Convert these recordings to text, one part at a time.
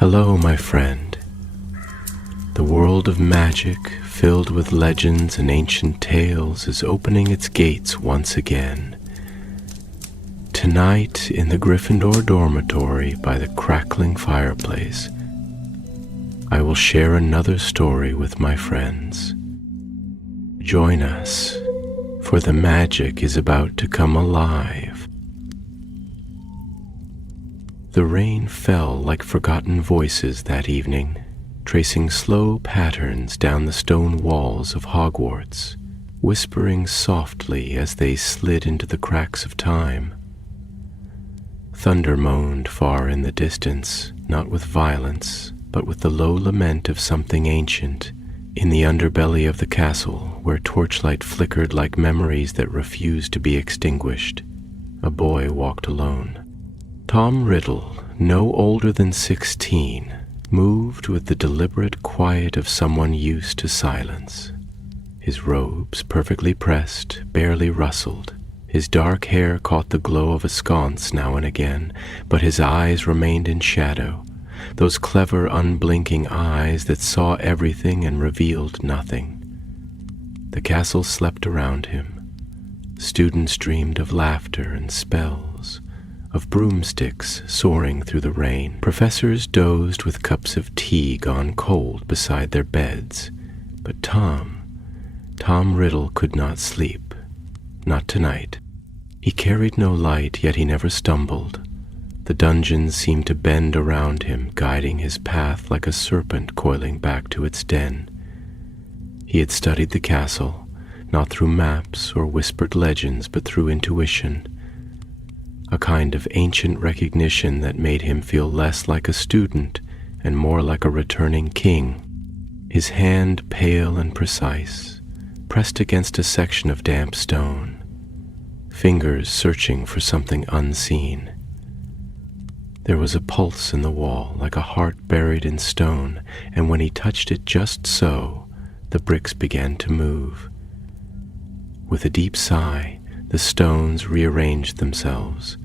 Hello, my friend. The world of magic, filled with legends and ancient tales, is opening its gates once again. Tonight, in the Gryffindor dormitory by the crackling fireplace, I will share another story with my friends. Join us, for the magic is about to come alive. The rain fell like forgotten voices that evening, tracing slow patterns down the stone walls of Hogwarts, whispering softly as they slid into the cracks of time. Thunder moaned far in the distance, not with violence, but with the low lament of something ancient. In the underbelly of the castle, where torchlight flickered like memories that refused to be extinguished, a boy walked alone. Tom Riddle, no older than 16, moved with the deliberate quiet of someone used to silence. His robes, perfectly pressed, barely rustled. His dark hair caught the glow of a sconce now and again, but his eyes remained in shadow, those clever, unblinking eyes that saw everything and revealed nothing. The castle slept around him. Students dreamed of laughter and spells, of broomsticks soaring through the rain. Professors dozed with cups of tea gone cold beside their beds. But Tom Riddle could not sleep. Not tonight. He carried no light, yet he never stumbled. The dungeons seemed to bend around him, guiding his path like a serpent coiling back to its den. He had studied the castle, not through maps or whispered legends, but through intuition, a kind of ancient recognition that made him feel less like a student and more like a returning king. His hand, pale and precise, pressed against a section of damp stone, fingers searching for something unseen. There was a pulse in the wall, like a heart buried in stone, and when he touched it just so, the bricks began to move. With a deep sigh, the stones rearranged themselves,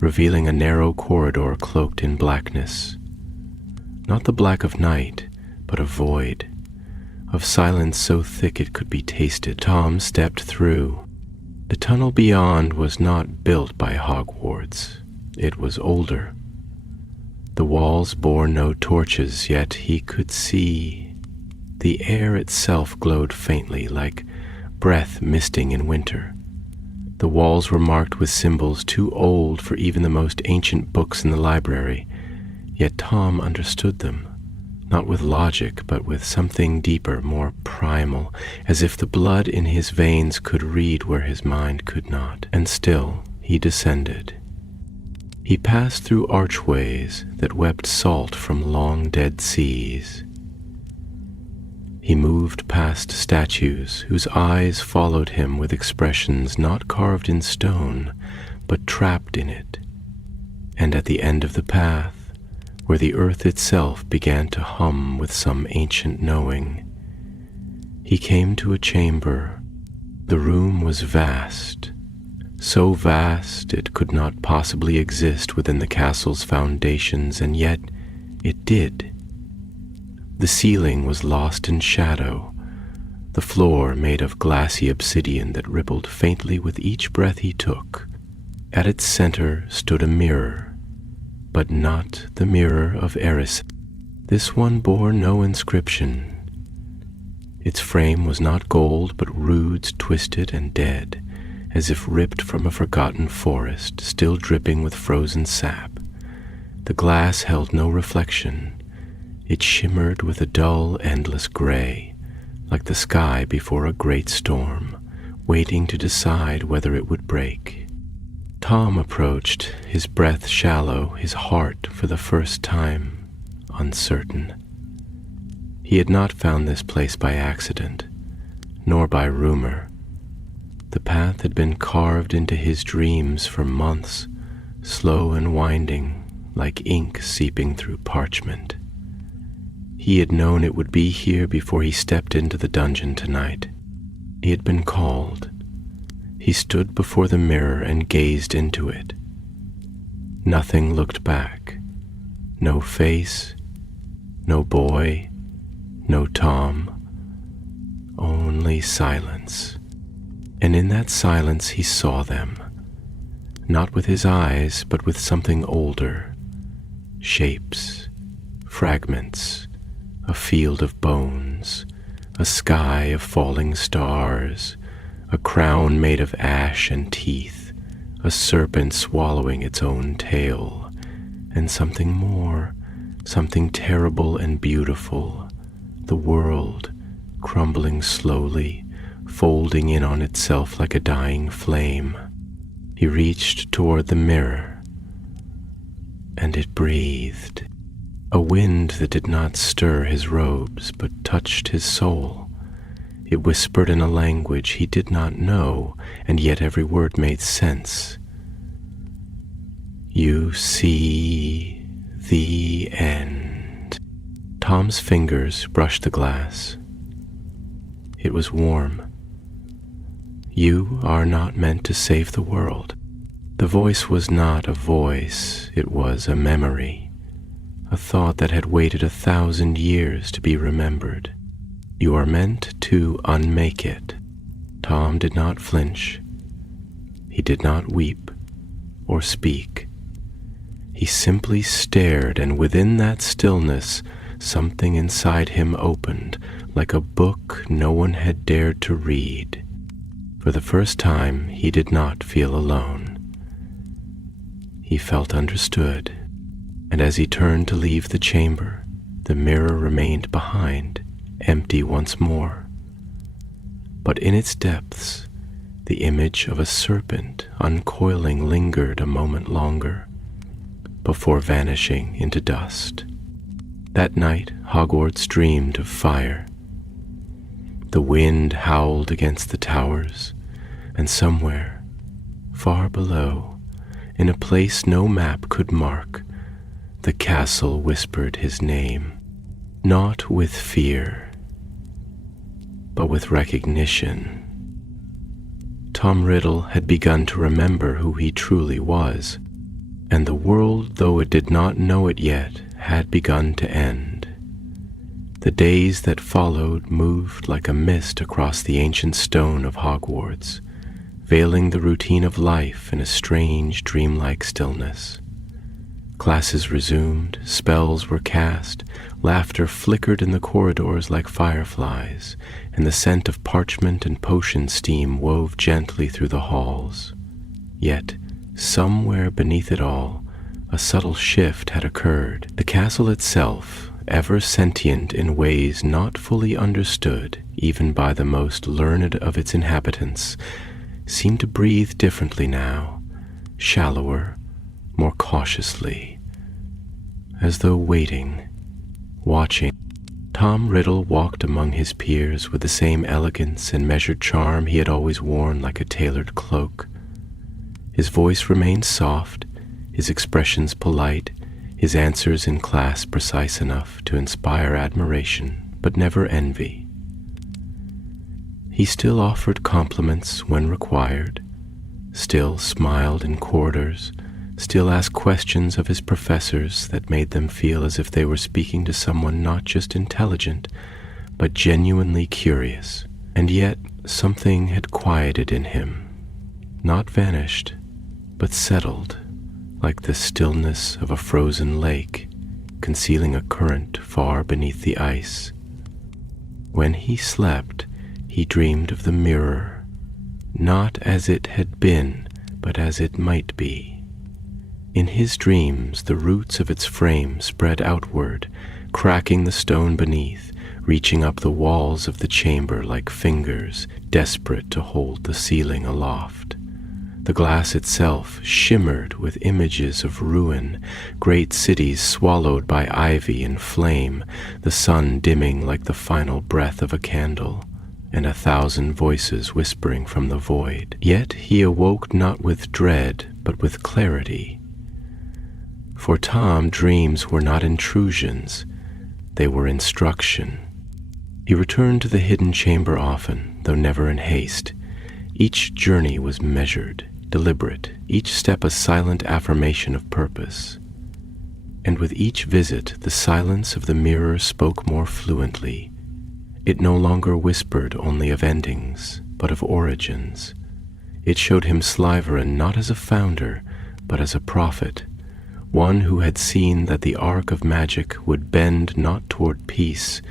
revealing a narrow corridor cloaked in blackness. Not the black of night, but a void, of silence so thick it could be tasted. Tom stepped through. The tunnel beyond was not built by Hogwarts. It was older. The walls bore no torches, yet he could see. The air itself glowed faintly, like breath misting in winter. The walls were marked with symbols too old for even the most ancient books in the library, yet Tom understood them, not with logic, but with something deeper, more primal, as if the blood in his veins could read where his mind could not. And still he descended. He passed through archways that wept salt from long dead seas. He moved past statues whose eyes followed him with expressions not carved in stone, but trapped in it. And at the end of the path, where the earth itself began to hum with some ancient knowing, he came to a chamber. The room was vast, so vast it could not possibly exist within the castle's foundations, and yet it did. The ceiling was lost in shadow, the floor made of glassy obsidian that rippled faintly with each breath he took. At its center stood a mirror, but not the mirror of Eris. This one bore no inscription. Its frame was not gold, but roods twisted and dead, as if ripped from a forgotten forest, still dripping with frozen sap. The glass held no reflection. It shimmered with a dull, endless gray, like the sky before a great storm, waiting to decide whether it would break. Tom approached, his breath shallow, his heart for the first time uncertain. He had not found this place by accident, nor by rumor. The path had been carved into his dreams for months, slow and winding, like ink seeping through parchment. He had known it would be here before he stepped into the dungeon tonight. He had been called. He stood before the mirror and gazed into it. Nothing looked back. No face, No boy, no Tom, only silence. And in that silence he saw them, not with his eyes, but with something older. Shapes, fragments, a field of bones, a sky of falling stars, a crown made of ash and teeth, a serpent swallowing its own tail, and something more, something terrible and beautiful, the world crumbling slowly, folding in on itself like a dying flame. He reached toward the mirror, and it breathed. A wind that did not stir his robes, but touched his soul. It whispered in a language he did not know, and yet every word made sense. You see the end. Tom's fingers brushed the glass. It was warm. You are not meant to save the world. The voice was not a voice, it was a memory, a thought that had waited 1,000 years to be remembered. You are meant to unmake it. Tom did not flinch. He did not weep or speak. He simply stared, and within that stillness, something inside him opened, like a book no one had dared to read. For the first time, he did not feel alone. He felt understood, and as he turned to leave the chamber, the mirror remained behind, empty once more. But in its depths, the image of a serpent uncoiling lingered a moment longer, before vanishing into dust. That night, Hogwarts dreamed of fire. The wind howled against the towers, and somewhere, far below, in a place no map could mark, the castle whispered his name, not with fear, but with recognition. Tom Riddle had begun to remember who he truly was, and the world, though it did not know it yet, had begun to end. The days that followed moved like a mist across the ancient stone of Hogwarts, veiling the routine of life in a strange, dreamlike stillness. Classes resumed, spells were cast, laughter flickered in the corridors like fireflies, and the scent of parchment and potion steam wove gently through the halls. Yet, somewhere beneath it all, a subtle shift had occurred. The castle itself, ever sentient in ways not fully understood even by the most learned of its inhabitants, seemed to breathe differently now, shallower, more cautiously, as though waiting, watching. Tom Riddle walked among his peers with the same elegance and measured charm he had always worn like a tailored cloak. His voice remained soft, his expressions polite, his answers in class precise enough to inspire admiration, but never envy. He still offered compliments when required, still smiled in corridors, still asked questions of his professors that made them feel as if they were speaking to someone not just intelligent, but genuinely curious. And yet something had quieted in him, not vanished, but settled, like the stillness of a frozen lake, concealing a current far beneath the ice. When he slept, he dreamed of the mirror, not as it had been, but as it might be. In his dreams, the roots of its frame spread outward, cracking the stone beneath, reaching up the walls of the chamber like fingers desperate to hold the ceiling aloft. The glass itself shimmered with images of ruin, great cities swallowed by ivy and flame, the sun dimming like the final breath of a candle, and 1,000 voices whispering from the void. Yet he awoke not with dread, but with clarity. For Tom, dreams were not intrusions, they were instruction. He returned to the hidden chamber often, though never in haste. Each journey was measured, deliberate, each step a silent affirmation of purpose. And with each visit, the silence of the mirror spoke more fluently. It no longer whispered only of endings, but of origins. It showed him Slytherin not as a founder, but as a prophet, one who had seen that the arc of magic would bend not toward peace,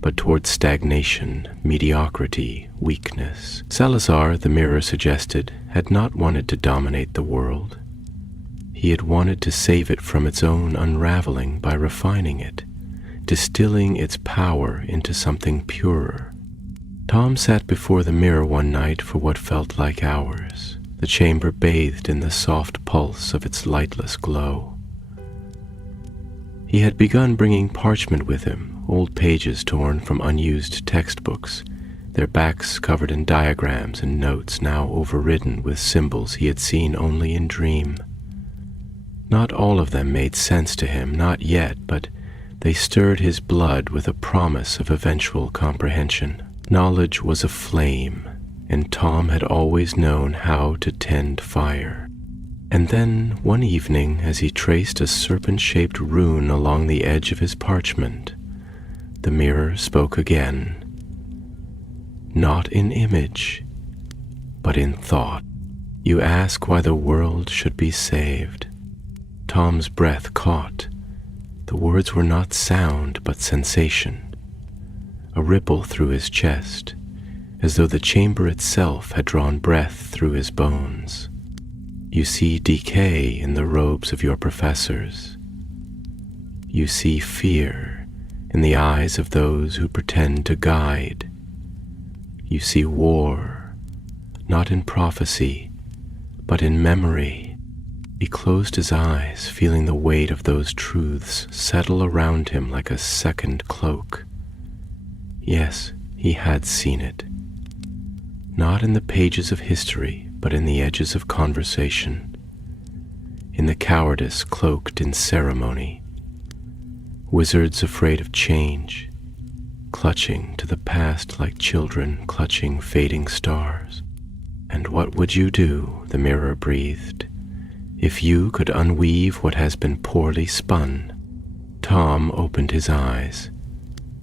but toward stagnation, mediocrity, weakness. Salazar, the mirror suggested, had not wanted to dominate the world. He had wanted to save it from its own unraveling by refining it, distilling its power into something purer. Tom sat before the mirror one night for what felt like hours, the chamber bathed in the soft pulse of its lightless glow. He had begun bringing parchment with him, old pages torn from unused textbooks, their backs covered in diagrams and notes now overridden with symbols he had seen only in dream. Not all of them made sense to him, not yet, but they stirred his blood with a promise of eventual comprehension. Knowledge was a flame, and Tom had always known how to tend fire. And then, one evening, as he traced a serpent-shaped rune along the edge of his parchment, the mirror spoke again. Not in image, but in thought. You ask why the world should be saved. Tom's breath caught. The words were not sound, but sensation. A ripple through his chest, as though the chamber itself had drawn breath through his bones. You see decay in the robes of your professors. You see fear in the eyes of those who pretend to guide. You see war, not in prophecy, but in memory. He closed his eyes, feeling the weight of those truths settle around him like a second cloak. Yes, he had seen it. Not in the pages of history, but in the edges of conversation, in the cowardice cloaked in ceremony. Wizards afraid of change, clutching to the past like children clutching fading stars. And what would you do, the mirror breathed, if you could unweave what has been poorly spun? Tom opened his eyes.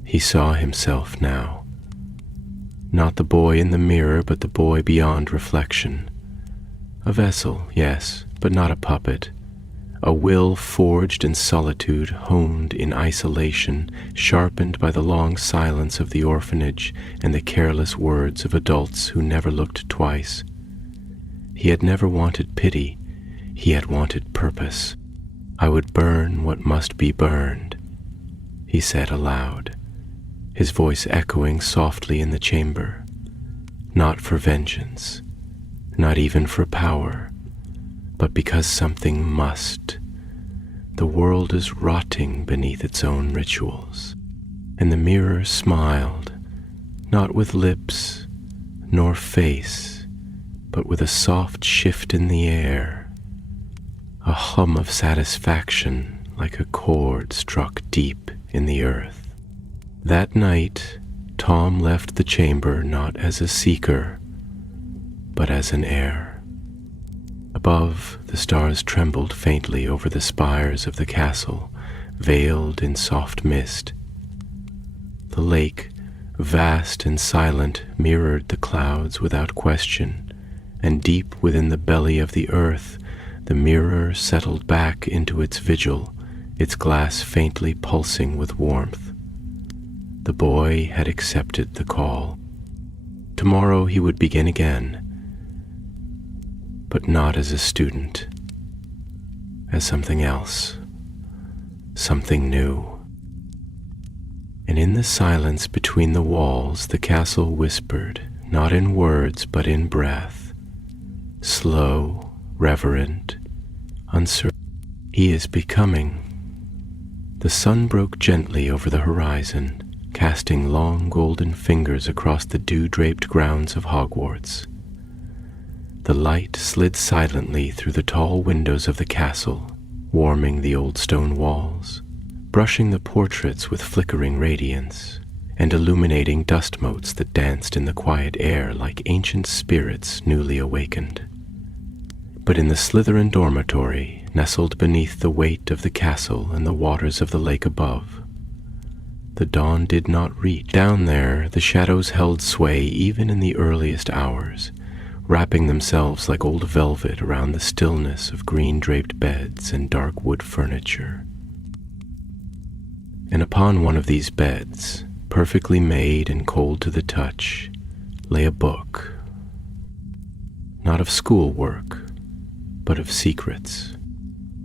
He saw himself now. Not the boy in the mirror, but the boy beyond reflection. A vessel, yes, but not a puppet. A will forged in solitude, honed in isolation, sharpened by the long silence of the orphanage and the careless words of adults who never looked twice. He had never wanted pity. He had wanted purpose. I would burn what must be burned, he said aloud, his voice echoing softly in the chamber. Not for vengeance, not even for power, but because something must. The world is rotting beneath its own rituals. And the mirror smiled, not with lips nor face, but with a soft shift in the air, a hum of satisfaction like a chord struck deep in the earth. That night, Tom left the chamber not as a seeker, but as an heir. Above, the stars trembled faintly over the spires of the castle, veiled in soft mist. The lake, vast and silent, mirrored the clouds without question, and deep within the belly of the earth, the mirror settled back into its vigil, its glass faintly pulsing with warmth. The boy had accepted the call. Tomorrow he would begin again, but not as a student, as something else, something new. And in the silence between the walls, the castle whispered, not in words but in breath, slow, reverent, uncertain. He is becoming. The sun broke gently over the horizon, casting long golden fingers across the dew-draped grounds of Hogwarts. The light slid silently through the tall windows of the castle, warming the old stone walls, brushing the portraits with flickering radiance, and illuminating dust motes that danced in the quiet air like ancient spirits newly awakened. But in the Slytherin dormitory, nestled beneath the weight of the castle and the waters of the lake above. The dawn did not reach. Down there, the shadows held sway even in the earliest hours, wrapping themselves like old velvet around the stillness of green-draped beds and dark wood furniture. And upon one of these beds, perfectly made and cold to the touch, lay a book, not of schoolwork, but of secrets.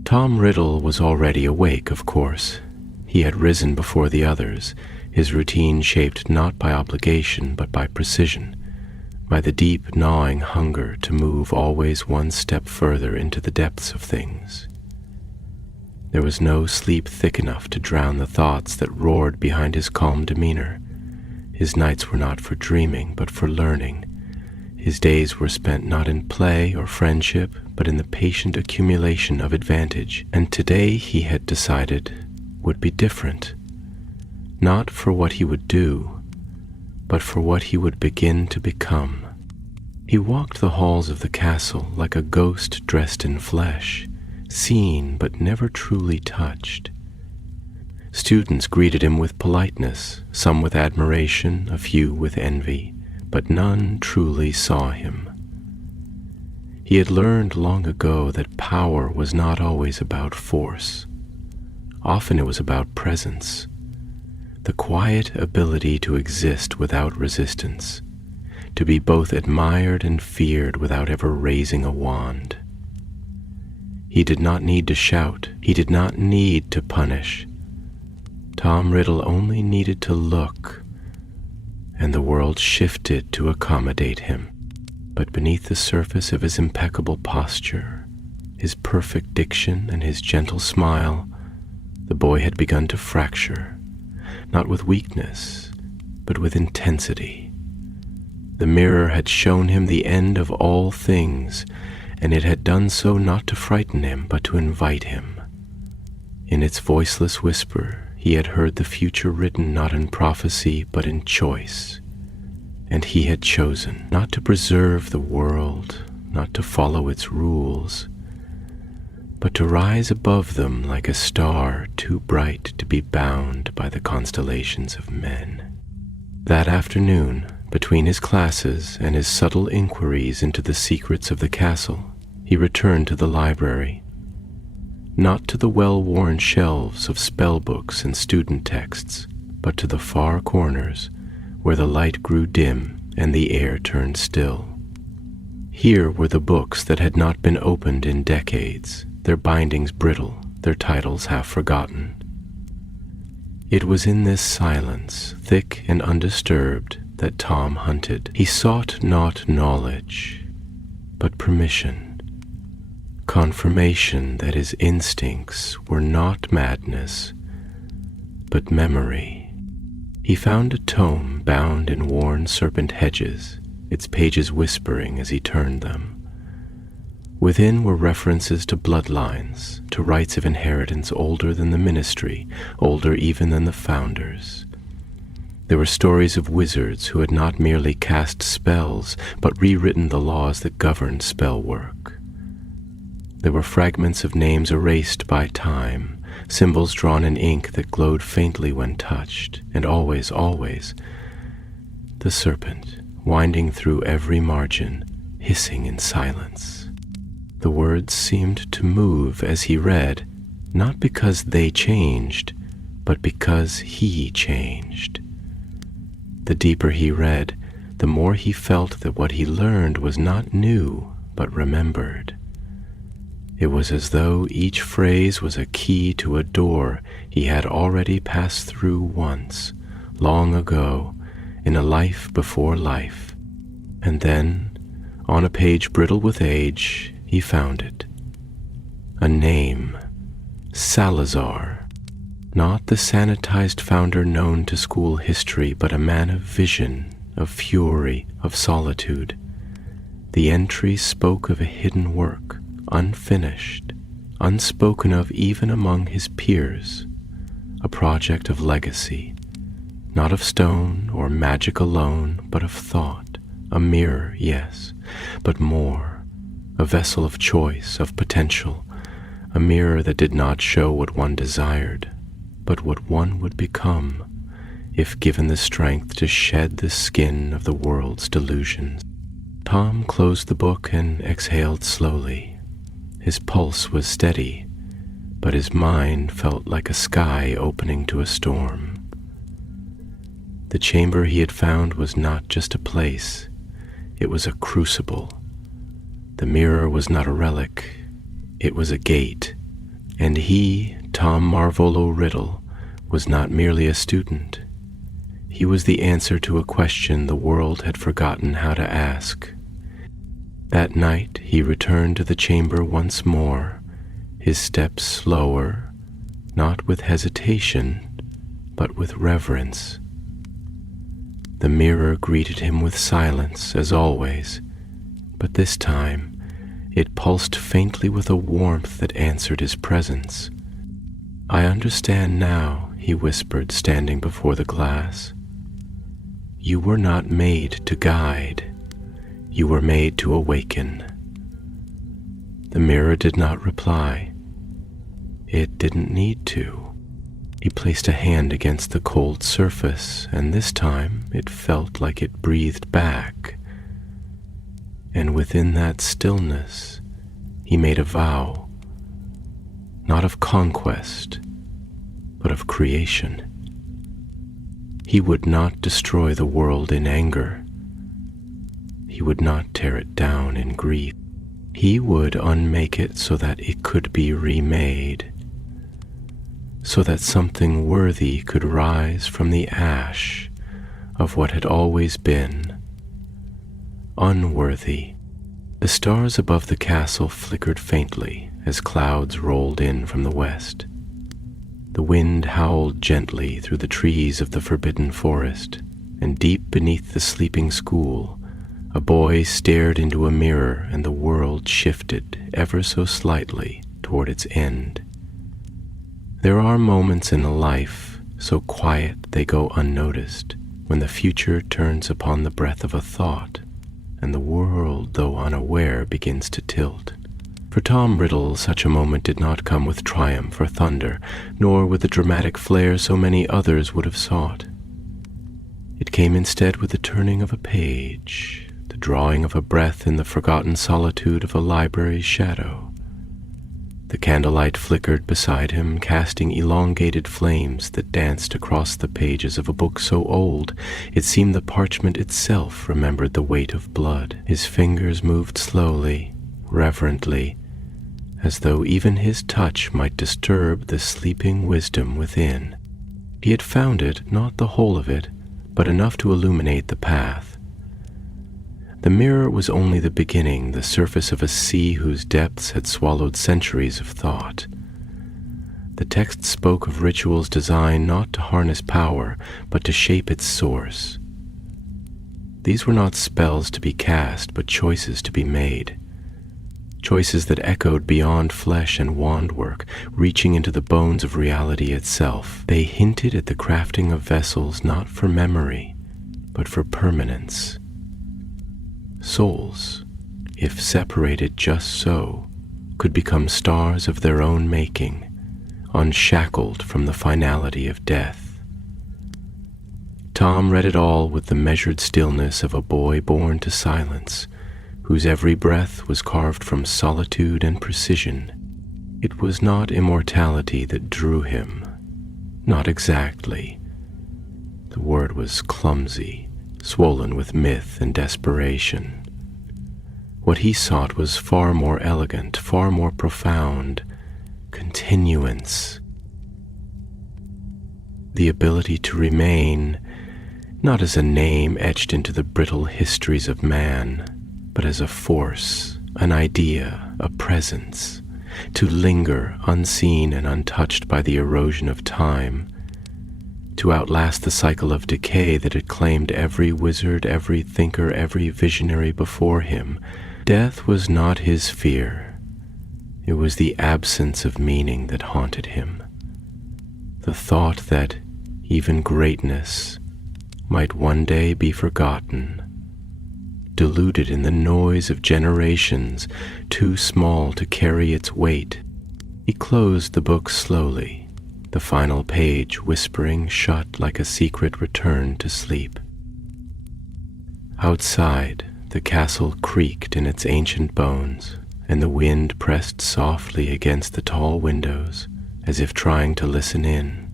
Tom Riddle was already awake, of course. He had risen before the others, his routine shaped not by obligation but by precision, by the deep, gnawing hunger to move always one step further into the depths of things. There was no sleep thick enough to drown the thoughts that roared behind his calm demeanor. His nights were not for dreaming, but for learning. His days were spent not in play or friendship, but in the patient accumulation of advantage, and today he had decided would be different, not for what he would do, but for what he would begin to become. He walked the halls of the castle like a ghost dressed in flesh, seen but never truly touched. Students greeted him with politeness, some with admiration, a few with envy, but none truly saw him. He had learned long ago that power was not always about force. Often it was about presence, the quiet ability to exist without resistance, to be both admired and feared without ever raising a wand. He did not need to shout. He did not need to punish. Tom Riddle only needed to look, and the world shifted to accommodate him. But beneath the surface of his impeccable posture, his perfect diction, and his gentle smile, the boy had begun to fracture, not with weakness, but with intensity. The mirror had shown him the end of all things, and it had done so not to frighten him, but to invite him. In its voiceless whisper, he had heard the future written not in prophecy, but in choice. And he had chosen not to preserve the world, not to follow its rules, but to rise above them like a star too bright to be bound by the constellations of men. That afternoon, between his classes and his subtle inquiries into the secrets of the castle, he returned to the library, not to the well-worn shelves of spellbooks and student texts, but to the far corners where the light grew dim and the air turned still. Here were the books that had not been opened in decades, their bindings brittle, their titles half forgotten. It was in this silence, thick and undisturbed, that Tom hunted. He sought not knowledge, but permission, confirmation that his instincts were not madness, but memory. He found a tome bound in worn serpent hedges, its pages whispering as he turned them. Within were references to bloodlines, to rights of inheritance older than the ministry, older even than the founders. There were stories of wizards who had not merely cast spells, but rewritten the laws that governed spell work. There were fragments of names erased by time, symbols drawn in ink that glowed faintly when touched, and always, always, the serpent, winding through every margin, hissing in silence. The words seemed to move as he read, not because they changed, but because he changed. The deeper he read, the more he felt that what he learned was not new, but remembered. It was as though each phrase was a key to a door he had already passed through once, long ago, in a life before life. And then, on a page brittle with age, he found it. A name, Salazar. Not the sanitized founder known to school history, but a man of vision, of fury, of solitude. The entry spoke of a hidden work, unfinished, unspoken of even among his peers, a project of legacy, not of stone or magic alone, but of thought, a mirror, yes, but more, a vessel of choice, of potential, a mirror that did not show what one desired, but what one would become if given the strength to shed the skin of the world's delusions. Tom closed the book and exhaled slowly. His pulse was steady, but his mind felt like a sky opening to a storm. The chamber he had found was not just a place, it was a crucible. The mirror was not a relic, it was a gate. And he, Tom Marvolo Riddle, was not merely a student. He was the answer to a question the world had forgotten how to ask. That night he returned to the chamber once more, his steps slower, not with hesitation, but with reverence. The mirror greeted him with silence, as always, but this time it pulsed faintly with a warmth that answered his presence. "I understand now," he whispered, standing before the glass. "You were not made to guide. You were made to awaken." The mirror did not reply. It didn't need to. He placed a hand against the cold surface, and this time it felt like it breathed back. And within that stillness, he made a vow, not of conquest, but of creation. He would not destroy the world in anger. He would not tear it down in grief. He would unmake it so that it could be remade, so that something worthy could rise from the ash of what had always been unworthy. The stars above the castle flickered faintly as clouds rolled in from the west. The wind howled gently through the trees of the forbidden forest, and deep beneath the sleeping school, a boy stared into a mirror, and the world shifted ever so slightly toward its end. There are moments in a life so quiet they go unnoticed, when the future turns upon the breath of a thought, and the world, though unaware, begins to tilt. For Tom Riddle, such a moment did not come with triumph or thunder, nor with the dramatic flair so many others would have sought. It came instead with the turning of a page, the drawing of a breath in the forgotten solitude of a library's shadow. The candlelight flickered beside him, casting elongated flames that danced across the pages of a book so old it seemed the parchment itself remembered the weight of blood. His fingers moved slowly, reverently, as though even his touch might disturb the sleeping wisdom within. He had found it, not the whole of it, but enough to illuminate the path. The mirror was only the beginning, the surface of a sea whose depths had swallowed centuries of thought. The text spoke of rituals designed not to harness power, but to shape its source. These were not spells to be cast, but choices to be made. Choices that echoed beyond flesh and wand work, reaching into the bones of reality itself. They hinted at the crafting of vessels not for memory, but for permanence. Souls, if separated just so, could become stars of their own making, unshackled from the finality of death. Tom read it all with the measured stillness of a boy born to silence, whose every breath was carved from solitude and precision. It was not immortality that drew him, not exactly. The word was clumsy, swollen with myth and desperation. What he sought was far more elegant, far more profound: continuance. The ability to remain, not as a name etched into the brittle histories of man, but as a force, an idea, a presence, to linger unseen and untouched by the erosion of time, to outlast the cycle of decay that had claimed every wizard, every thinker, every visionary before him. Death was not his fear. It was the absence of meaning that haunted him. The thought that even greatness might one day be forgotten, diluted in the noise of generations, too small to carry its weight. He closed the book slowly, the final page whispering shut like a secret return to sleep. Outside, the castle creaked in its ancient bones, and the wind pressed softly against the tall windows as if trying to listen in.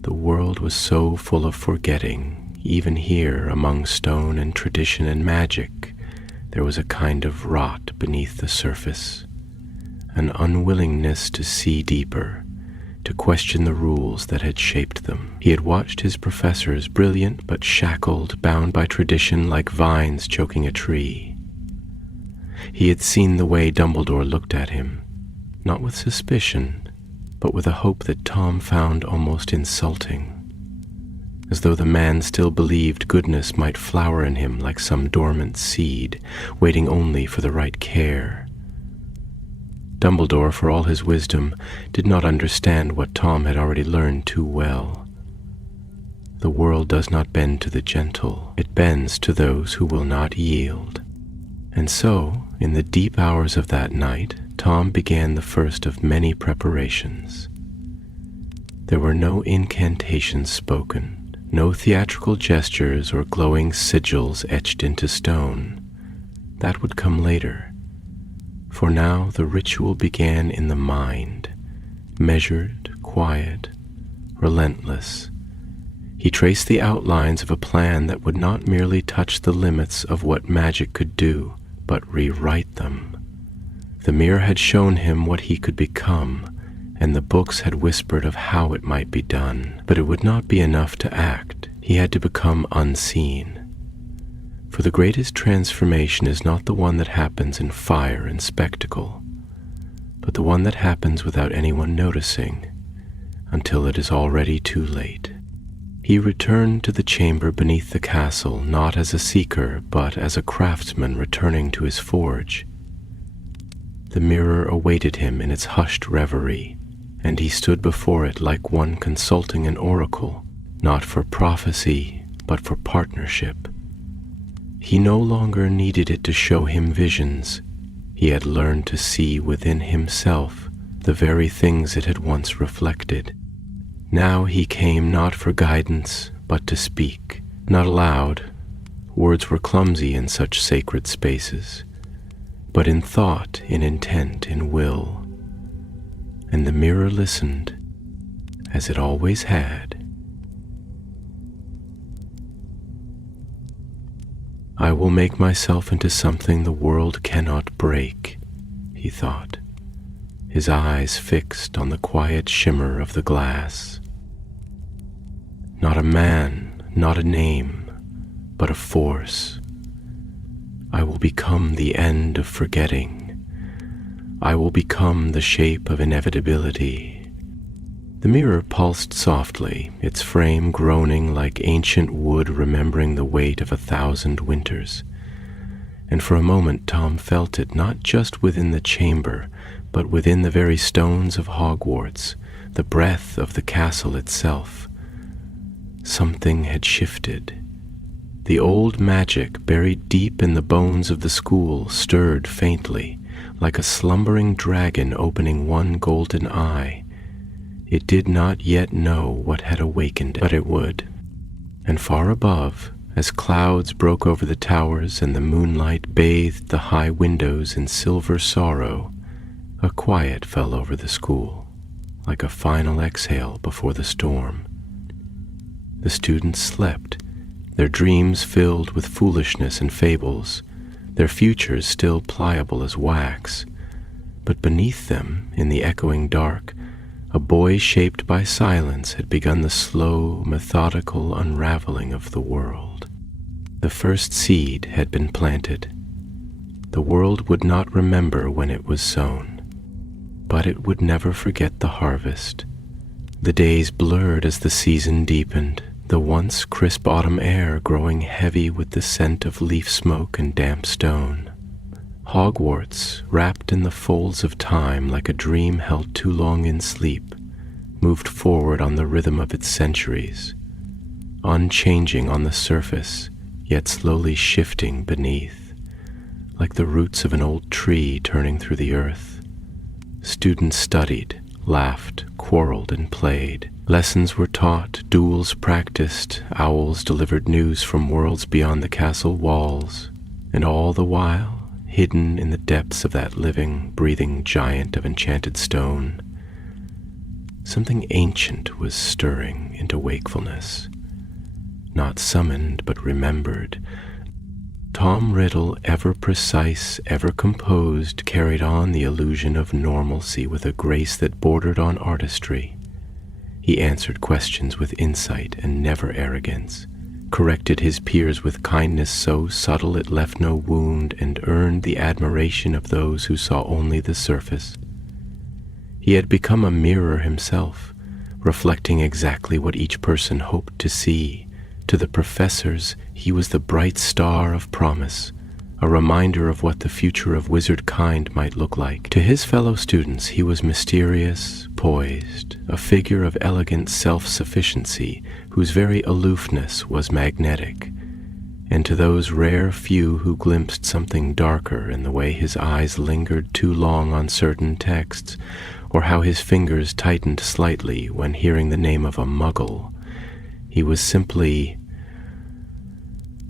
The world was so full of forgetting, even here among stone and tradition and magic, there was a kind of rot beneath the surface, an unwillingness to see deeper, to question the rules that had shaped them. He had watched his professors, brilliant but shackled, bound by tradition like vines choking a tree. He had seen the way Dumbledore looked at him, not with suspicion, but with a hope that Tom found almost insulting, as though the man still believed goodness might flower in him like some dormant seed, waiting only for the right care. Dumbledore, for all his wisdom, did not understand what Tom had already learned too well. The world does not bend to the gentle, it bends to those who will not yield. And so, in the deep hours of that night, Tom began the first of many preparations. There were no incantations spoken, no theatrical gestures or glowing sigils etched into stone. That would come later. For now the ritual began in the mind, measured, quiet, relentless. He traced the outlines of a plan that would not merely touch the limits of what magic could do, but rewrite them. The mirror had shown him what he could become, and the books had whispered of how it might be done. But it would not be enough to act. He had to become unseen. For the greatest transformation is not the one that happens in fire and spectacle, but the one that happens without anyone noticing, until it is already too late. He returned to the chamber beneath the castle, not as a seeker, but as a craftsman returning to his forge. The mirror awaited him in its hushed reverie, and he stood before it like one consulting an oracle, not for prophecy, but for partnership. He no longer needed it to show him visions. He had learned to see within himself the very things it had once reflected. Now he came not for guidance, but to speak, not aloud. Words were clumsy in such sacred spaces, but in thought, in intent, in will. And the mirror listened, as it always had. I will make myself into something the world cannot break, he thought, his eyes fixed on the quiet shimmer of the glass. Not a man, not a name, but a force. I will become the end of forgetting. I will become the shape of inevitability. The mirror pulsed softly, its frame groaning like ancient wood remembering the weight of 1,000 winters. And for a moment Tom felt it not just within the chamber, but within the very stones of Hogwarts, the breath of the castle itself. Something had shifted. The old magic buried deep in the bones of the school stirred faintly, like a slumbering dragon opening one golden eye. It did not yet know what had awakened it, but it would. And far above, as clouds broke over the towers and the moonlight bathed the high windows in silver sorrow, a quiet fell over the school, like a final exhale before the storm. The students slept, their dreams filled with foolishness and fables, their futures still pliable as wax. But beneath them, in the echoing dark, a boy shaped by silence had begun the slow, methodical unraveling of the world. The first seed had been planted. The world would not remember when it was sown, but it would never forget the harvest. The days blurred as the season deepened, the once crisp autumn air growing heavy with the scent of leaf smoke and damp stone. Hogwarts, wrapped in the folds of time like a dream held too long in sleep, moved forward on the rhythm of its centuries, unchanging on the surface, yet slowly shifting beneath, like the roots of an old tree turning through the earth, Students studied, laughed, quarreled, and played. Lessons were taught, duels practiced, owls delivered news from worlds beyond the castle walls, and all the while, hidden in the depths of that living, breathing giant of enchanted stone, something ancient was stirring into wakefulness, not summoned but remembered. Tom Riddle, ever precise, ever composed, carried on the illusion of normalcy with a grace that bordered on artistry. He answered questions with insight and never arrogance, corrected his peers with kindness so subtle it left no wound, and earned the admiration of those who saw only the surface. He had become a mirror himself, reflecting exactly what each person hoped to see. To the professors, he was the bright star of promise, a reminder of what the future of wizard kind might look like. To his fellow students, he was mysterious, poised, a figure of elegant self-sufficiency whose very aloofness was magnetic. And to those rare few who glimpsed something darker in the way his eyes lingered too long on certain texts, or how his fingers tightened slightly when hearing the name of a muggle, he was simply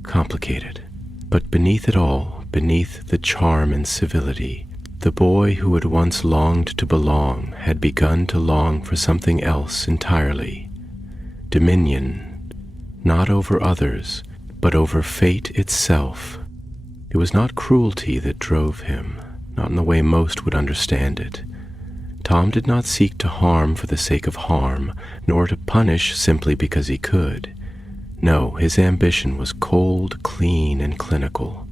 complicated. But beneath it all, beneath the charm and civility, the boy who had once longed to belong had begun to long for something else entirely. Dominion, not over others, but over fate itself. It was not cruelty that drove him, not in the way most would understand it. Tom did not seek to harm for the sake of harm, nor to punish simply because he could. No, his ambition was cold, clean, and clinical,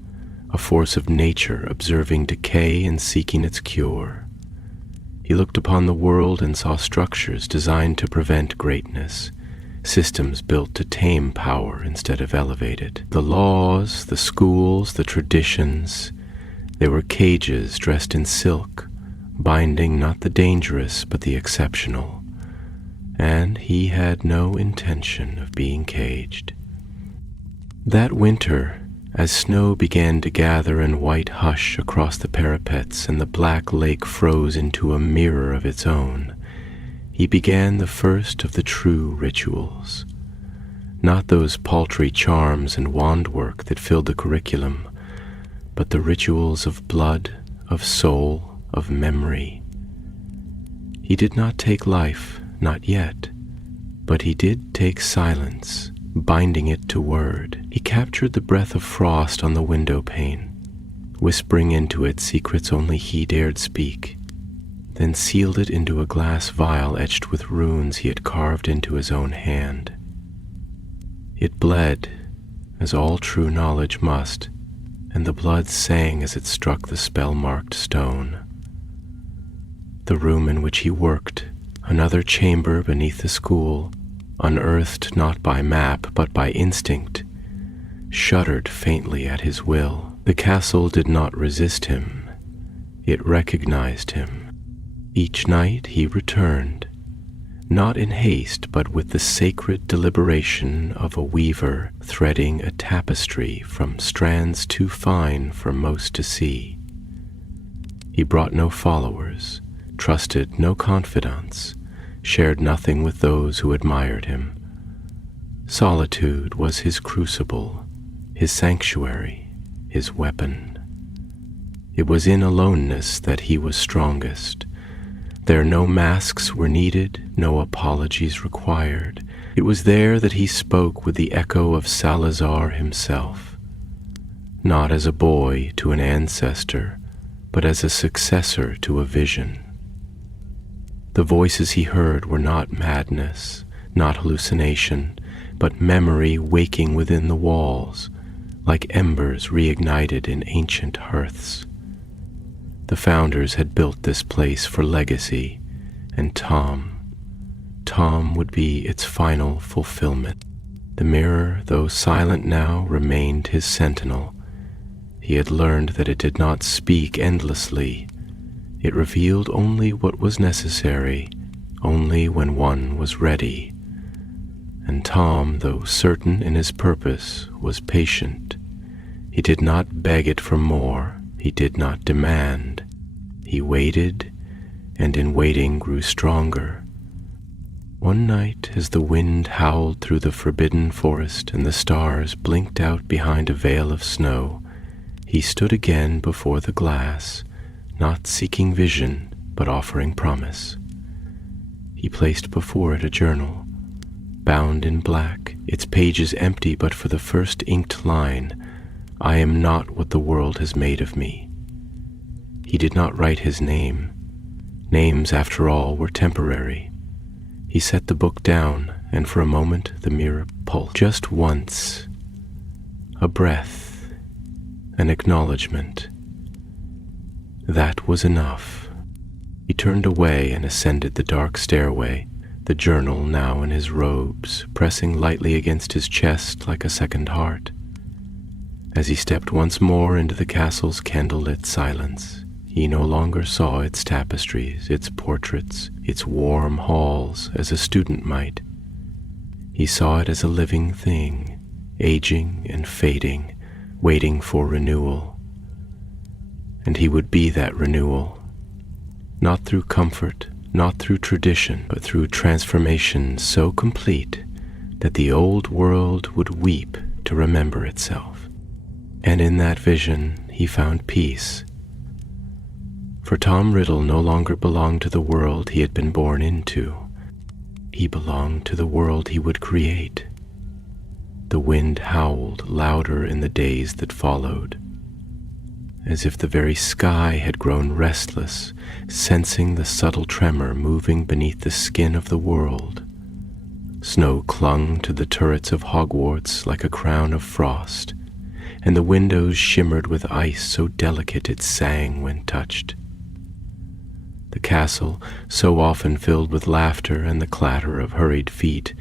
a force of nature observing decay and seeking its cure. He looked upon the world and saw structures designed to prevent greatness, systems built to tame power instead of elevate it. The laws, the schools, the traditions, they were cages dressed in silk, binding not the dangerous but the exceptional, and he had no intention of being caged. That winter, as snow began to gather in white hush across the parapets and the black lake froze into a mirror of its own, he began the first of the true rituals. Not those paltry charms and wand work that filled the curriculum, but the rituals of blood, of soul, of memory. He did not take life, not yet, but he did take silence, binding it to word. He captured the breath of frost on the window pane, whispering into it secrets only he dared speak, then sealed it into a glass vial etched with runes he had carved into his own hand. It bled, as all true knowledge must, and the blood sang as it struck the spell-marked stone. The room in which he worked, another chamber beneath the school, unearthed not by map but by instinct, shuddered faintly at his will. The castle did not resist him. It recognized him. Each night he returned, not in haste but with the sacred deliberation of a weaver threading a tapestry from strands too fine for most to see. He brought no followers, trusted no confidants, shared nothing with those who admired him. Solitude was his crucible, his sanctuary, his weapon. It was in aloneness that he was strongest. There no masks were needed, no apologies required. It was there that he spoke with the echo of Salazar himself, not as a boy to an ancestor, but as a successor to a vision. The voices he heard were not madness, not hallucination, but memory waking within the walls, like embers reignited in ancient hearths. The founders had built this place for legacy, and Tom would be its final fulfillment. The mirror, though silent now, remained his sentinel. He had learned that it did not speak endlessly. It revealed only what was necessary, only when one was ready. And Tom, though certain in his purpose, was patient. He did not beg it for more, he did not demand. He waited and in waiting grew stronger. One night, as the wind howled through the forbidden forest and the stars blinked out behind a veil of snow, he stood again before the glass, not seeking vision, but offering promise. He placed before it a journal, bound in black, its pages empty but for the first inked line, "I am not what the world has made of me." He did not write his name. Names, after all, were temporary. He set the book down, and for a moment the mirror pulsed. Just once, a breath, an acknowledgement. That was enough. He turned away and ascended the dark stairway, the journal now in his robes, pressing lightly against his chest like a second heart. As he stepped once more into the castle's candlelit silence, he no longer saw its tapestries, its portraits, its warm halls as a student might. He saw it as a living thing, aging and fading, waiting for renewal. And he would be that renewal, not through comfort, not through tradition, but through transformation so complete that the old world would weep to remember itself. And in that vision he found peace. For Tom Riddle no longer belonged to the world he had been born into. He belonged to the world he would create. The wind howled louder in the days that followed, as if the very sky had grown restless, sensing the subtle tremor moving beneath the skin of the world. Snow clung to the turrets of Hogwarts like a crown of frost, and the windows shimmered with ice so delicate it sang when touched. The castle, so often filled with laughter and the clatter of hurried feet,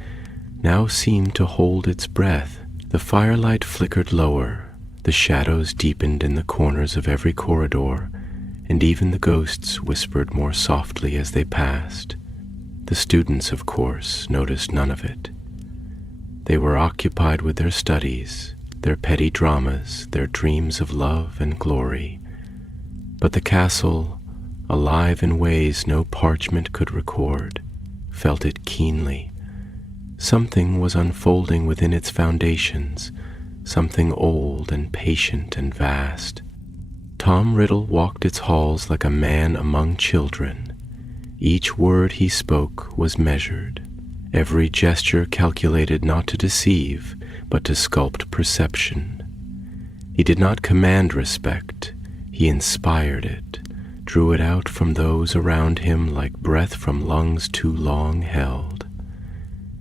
now seemed to hold its breath. The firelight flickered lower, the shadows deepened in the corners of every corridor, and even the ghosts whispered more softly as they passed. The students, of course, noticed none of it. They were occupied with their studies, their petty dramas, their dreams of love and glory. But the castle, alive in ways no parchment could record, felt it keenly. Something was unfolding within its foundations, something old and patient and vast. Tom Riddle walked its halls like a man among children. Each word he spoke was measured, every gesture calculated not to deceive, but to sculpt perception. He did not command respect, he inspired it, drew it out from those around him like breath from lungs too long held.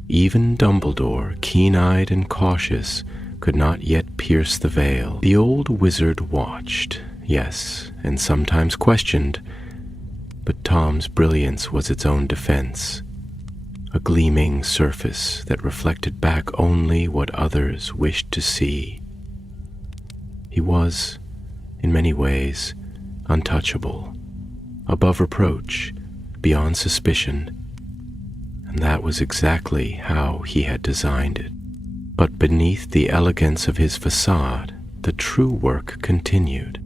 Even Dumbledore, keen-eyed and cautious, could not yet pierce the veil. The old wizard watched, yes, and sometimes questioned, but Tom's brilliance was its own defense, a gleaming surface that reflected back only what others wished to see. He was, in many ways, untouchable, above reproach, beyond suspicion, and that was exactly how he had designed it. But beneath the elegance of his facade, the true work continued.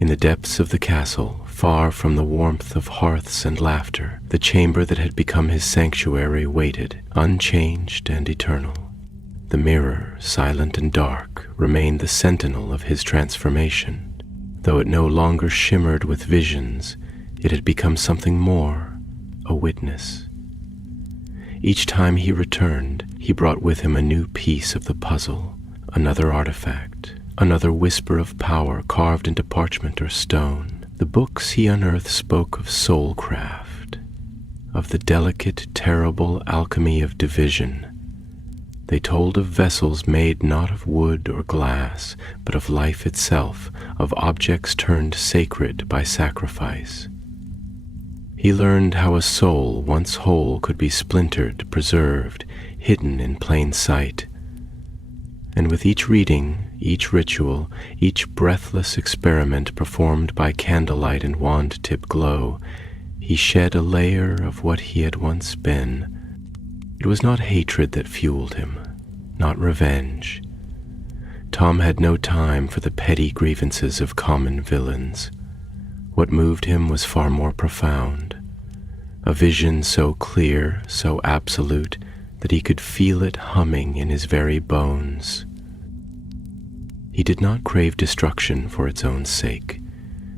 In the depths of the castle, far from the warmth of hearths and laughter, the chamber that had become his sanctuary waited, unchanged and eternal. The mirror, silent and dark, remained the sentinel of his transformation. Though it no longer shimmered with visions, it had become something more, a witness. Each time he returned, he brought with him a new piece of the puzzle, another artifact, another whisper of power carved into parchment or stone. The books he unearthed spoke of soulcraft, of the delicate, terrible alchemy of division. They told of vessels made not of wood or glass, but of life itself, of objects turned sacred by sacrifice. He learned how a soul once whole could be splintered, preserved, hidden in plain sight. And with each reading, each ritual, each breathless experiment performed by candlelight and wand-tip glow, he shed a layer of what he had once been. It was not hatred that fueled him, not revenge. Tom had no time for the petty grievances of common villains. What moved him was far more profound, a vision so clear, so absolute, that he could feel it humming in his very bones. He did not crave destruction for its own sake,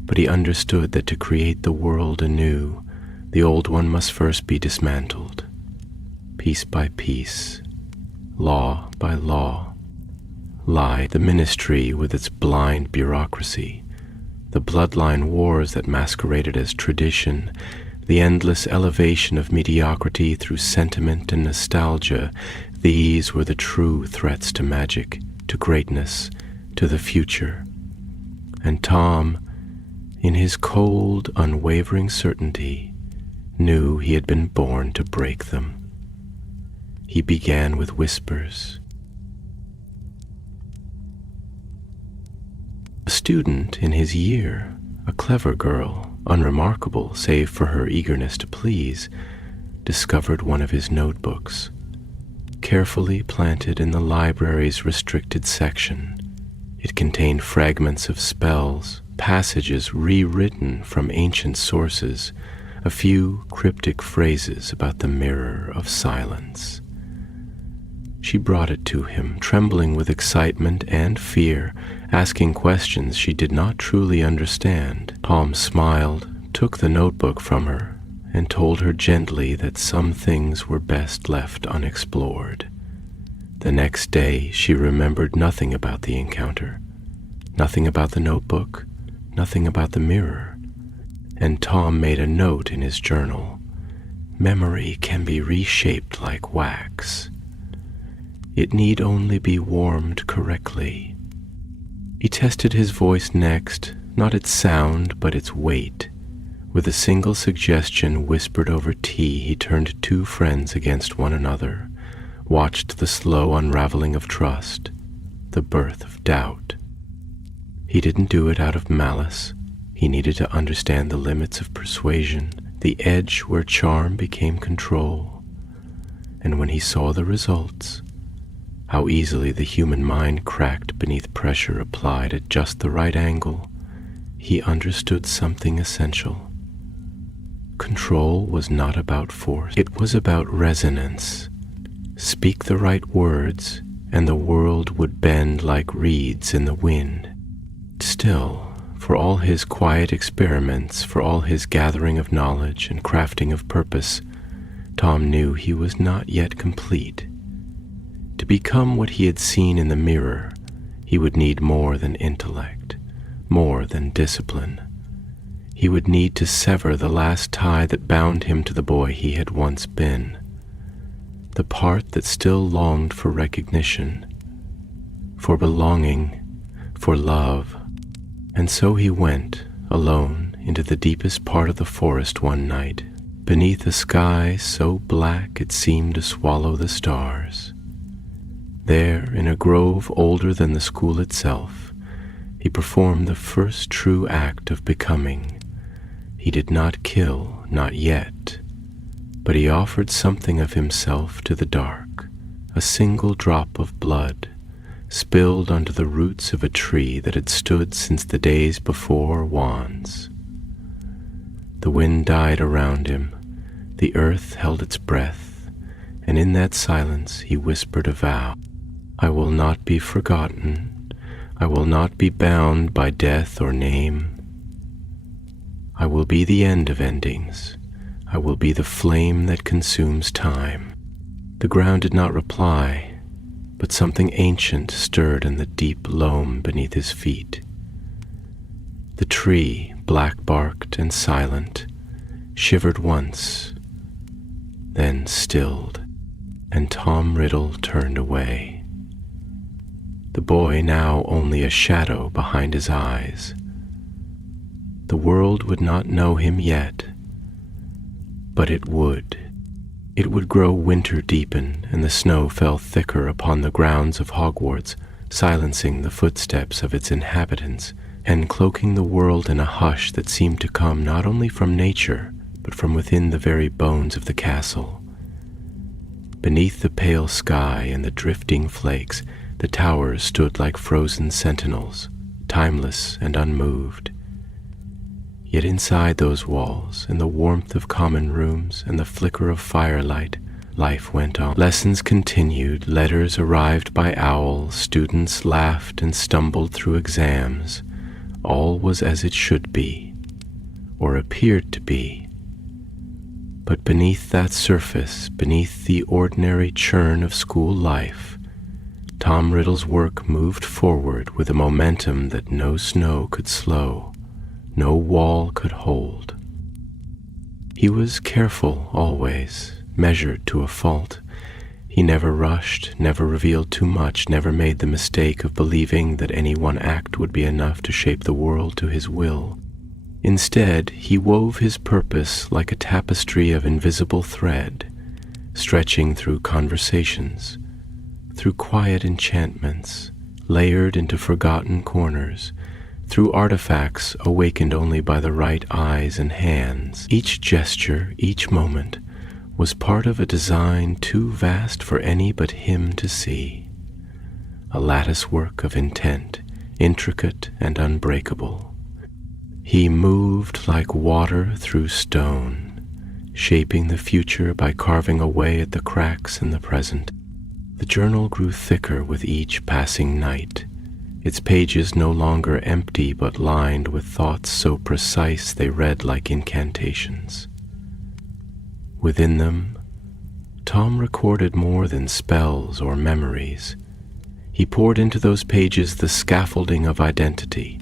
but he understood that to create the world anew, the old one must first be dismantled, piece by piece, law by law. Lie, the ministry with its blind bureaucracy, the bloodline wars that masqueraded as tradition, the endless elevation of mediocrity through sentiment and nostalgia, these were the true threats to magic, to greatness, to the future. And Tom, in his cold, unwavering certainty, knew he had been born to break them. He began with whispers. A student in his year, a clever girl, unremarkable save for her eagerness to please, discovered one of his notebooks, carefully planted in the library's restricted section. It contained fragments of spells, passages rewritten from ancient sources, a few cryptic phrases about the mirror of silence. She brought it to him, trembling with excitement and fear, asking questions she did not truly understand. Tom smiled, took the notebook from her, and told her gently that some things were best left unexplored. The next day she remembered nothing about the encounter, nothing about the notebook, nothing about the mirror, and Tom made a note in his journal. Memory can be reshaped like wax. It need only be warmed correctly. He tested his voice next, not its sound, but its weight. With a single suggestion whispered over tea, he turned two friends against one another, watched the slow unraveling of trust, the birth of doubt. He didn't do it out of malice. He needed to understand the limits of persuasion, the edge where charm became control. And when he saw the results, how easily the human mind cracked beneath pressure applied at just the right angle, he understood something essential. Control was not about force. It was about resonance. Speak the right words, and the world would bend like reeds in the wind. Still, for all his quiet experiments, for all his gathering of knowledge and crafting of purpose, Tom knew he was not yet complete. To become what he had seen in the mirror, he would need more than intellect, more than discipline. He would need to sever the last tie that bound him to the boy he had once been, the part that still longed for recognition, for belonging, for love. And so he went, alone, into the deepest part of the forest one night, beneath a sky so black it seemed to swallow the stars. There, in a grove older than the school itself, he performed the first true act of becoming. He did not kill, not yet, but he offered something of himself to the dark, a single drop of blood, spilled onto the roots of a tree that had stood since the days before wands. The wind died around him, the earth held its breath, and in that silence he whispered a vow. I will not be forgotten. I will not be bound by death or name. I will be the end of endings. I will be the flame that consumes time. The ground did not reply, but something ancient stirred in the deep loam beneath his feet. The tree, black-barked and silent, shivered once, then stilled, and Tom Riddle turned away. The boy now only a shadow behind his eyes. The world would not know him yet, but it would. It would grow winter deepen, and the snow fell thicker upon the grounds of Hogwarts, silencing the footsteps of its inhabitants, and cloaking the world in a hush that seemed to come not only from nature, but from within the very bones of the castle. Beneath the pale sky and the drifting flakes, the towers stood like frozen sentinels, timeless and unmoved. Yet inside those walls, in the warmth of common rooms and the flicker of firelight, life went on. Lessons continued, letters arrived by owl, students laughed and stumbled through exams. All was as it should be, or appeared to be. But beneath that surface, beneath the ordinary churn of school life, Tom Riddle's work moved forward with a momentum that no snow could slow, no wall could hold. He was careful always, measured to a fault. He never rushed, never revealed too much, never made the mistake of believing that any one act would be enough to shape the world to his will. Instead, he wove his purpose like a tapestry of invisible thread, stretching through conversations, through quiet enchantments, layered into forgotten corners, through artifacts awakened only by the right eyes and hands. Each gesture, each moment, was part of a design too vast for any but him to see. A latticework of intent, intricate and unbreakable. He moved like water through stone, shaping the future by carving away at the cracks in the present. The journal grew thicker with each passing night, its pages no longer empty but lined with thoughts so precise they read like incantations. Within them, Tom recorded more than spells or memories. He poured into those pages the scaffolding of identity,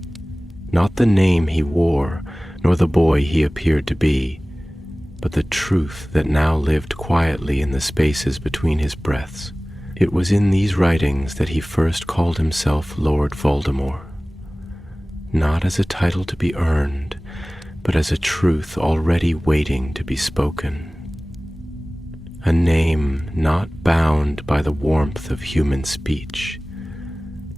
not the name he wore, nor the boy he appeared to be, but the truth that now lived quietly in the spaces between his breaths. It was in these writings that he first called himself Lord Voldemort, not as a title to be earned, but as a truth already waiting to be spoken. A name not bound by the warmth of human speech,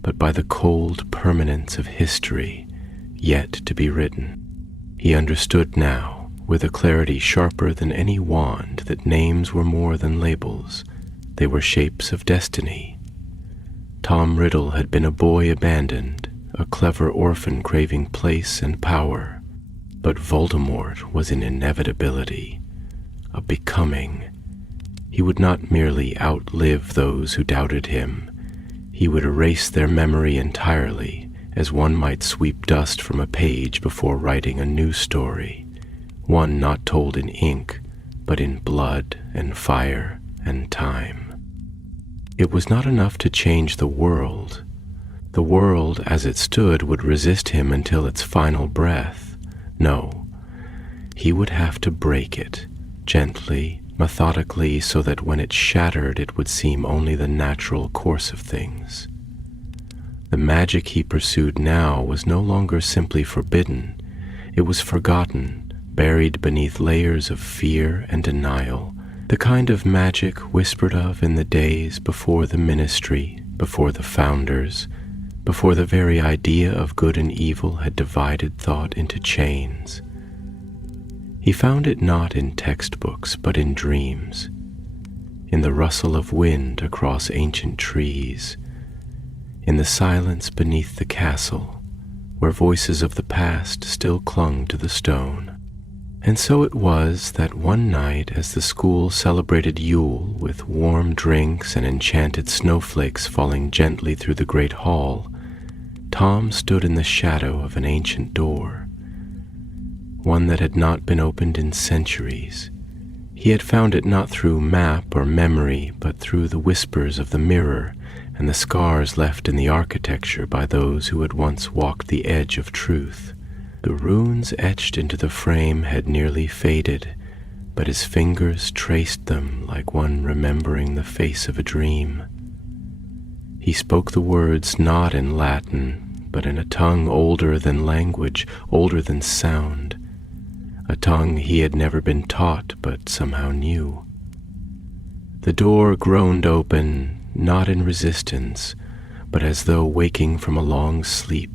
but by the cold permanence of history yet to be written. He understood now, with a clarity sharper than any wand, that names were more than labels. They were shapes of destiny. Tom Riddle had been a boy abandoned, a clever orphan craving place and power. But Voldemort was an inevitability, a becoming. He would not merely outlive those who doubted him. He would erase their memory entirely, as one might sweep dust from a page before writing a new story, one not told in ink, but in blood and fire and time. It was not enough to change the world. The world as it stood would resist him until its final breath. No, he would have to break it, gently, methodically, so that when it shattered it would seem only the natural course of things. The magic he pursued now was no longer simply forbidden. It was forgotten, buried beneath layers of fear and denial, the kind of magic whispered of in the days before the ministry, before the founders, before the very idea of good and evil had divided thought into chains. He found it not in textbooks, but in dreams, in the rustle of wind across ancient trees, in the silence beneath the castle, where voices of the past still clung to the stone. And so it was that one night, as the school celebrated Yule with warm drinks and enchanted snowflakes falling gently through the great hall, Tom stood in the shadow of an ancient door, one that had not been opened in centuries. He had found it not through map or memory, but through the whispers of the mirror and the scars left in the architecture by those who had once walked the edge of truth. The runes etched into the frame had nearly faded, but his fingers traced them like one remembering the face of a dream. He spoke the words not in Latin, but in a tongue older than language, older than sound, a tongue he had never been taught but somehow knew. The door groaned open, not in resistance, but as though waking from a long sleep.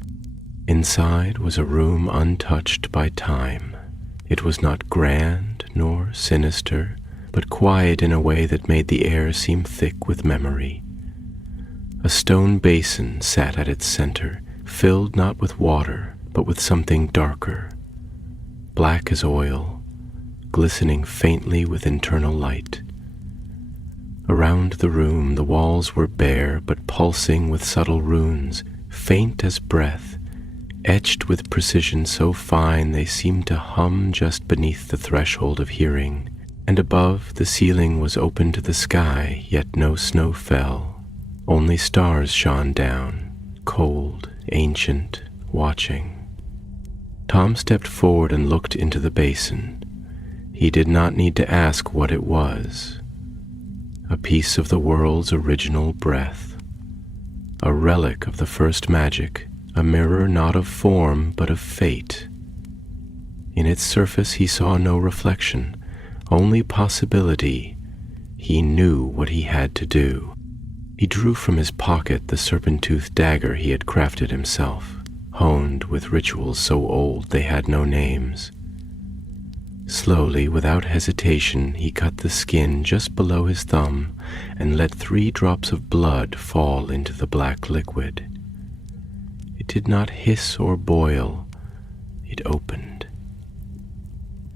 Inside was a room untouched by time. It was not grand nor sinister, but quiet in a way that made the air seem thick with memory. A stone basin sat at its center, filled not with water, but with something darker. black as oil, glistening faintly with internal light. Around the room the walls were bare but pulsing with subtle runes, faint as breath, etched with precision so fine they seemed to hum just beneath the threshold of hearing. And above, the ceiling was open to the sky, yet no snow fell. Only stars shone down, cold, ancient, watching. Tom stepped forward and looked into the basin. He did not need to ask what it was. A piece of the world's original breath. A relic of the first magic, a mirror not of form but of fate. In its surface he saw no reflection, only possibility. He knew what he had to do. He drew from his pocket the serpent-toothed dagger he had crafted himself, honed with rituals so old they had no names. Slowly, without hesitation, he cut the skin just below his thumb and let 3 drops of blood fall into the black liquid. It did not hiss or boil. It opened.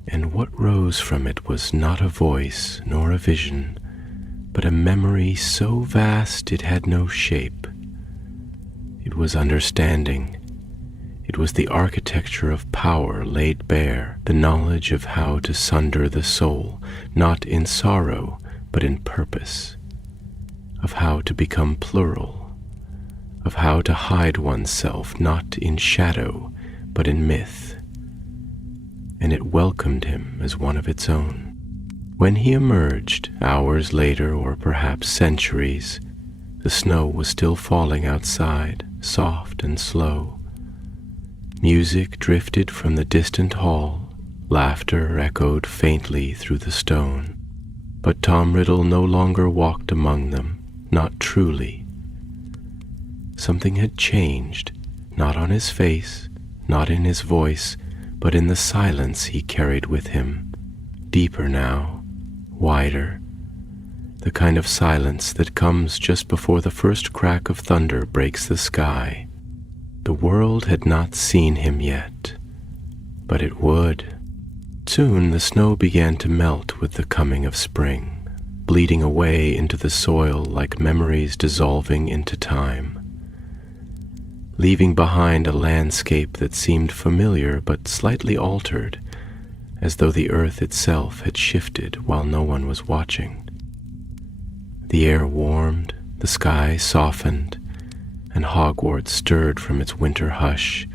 And what rose from it was not a voice nor a vision, but a memory so vast it had no shape. It was understanding. It was the architecture of power laid bare, the knowledge of how to sunder the soul, not in sorrow, but in purpose, of how to become plural, of how to hide oneself not in shadow, but in myth. And it welcomed him as one of its own. When he emerged, hours later or perhaps centuries, the snow was still falling outside, soft and slow. Music drifted from the distant hall, laughter echoed faintly through the stone. But Tom Riddle no longer walked among them, not truly. Something had changed, not on his face, not in his voice, but in the silence he carried with him, deeper now, wider, the kind of silence that comes just before the first crack of thunder breaks the sky. The world had not seen him yet, but it would. Soon the snow began to melt with the coming of spring, bleeding away into the soil like memories dissolving into time, leaving behind a landscape that seemed familiar but slightly altered, as though the earth itself had shifted while no one was watching. The air warmed, the sky softened, and Hogwarts stirred from its winter hush,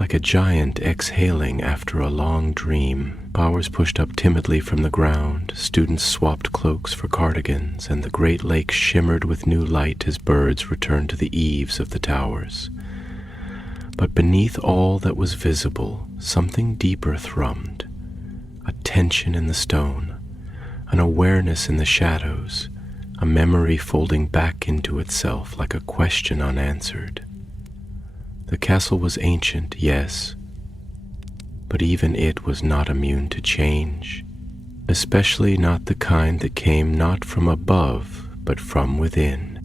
like a giant exhaling after a long dream. Bowers pushed up timidly from the ground, students swapped cloaks for cardigans, and the great lake shimmered with new light as birds returned to the eaves of the towers. But beneath all that was visible, something deeper thrummed, a tension in the stone, an awareness in the shadows, a memory folding back into itself like a question unanswered. The castle was ancient, yes, but even it was not immune to change, especially not the kind that came not from above, but from within.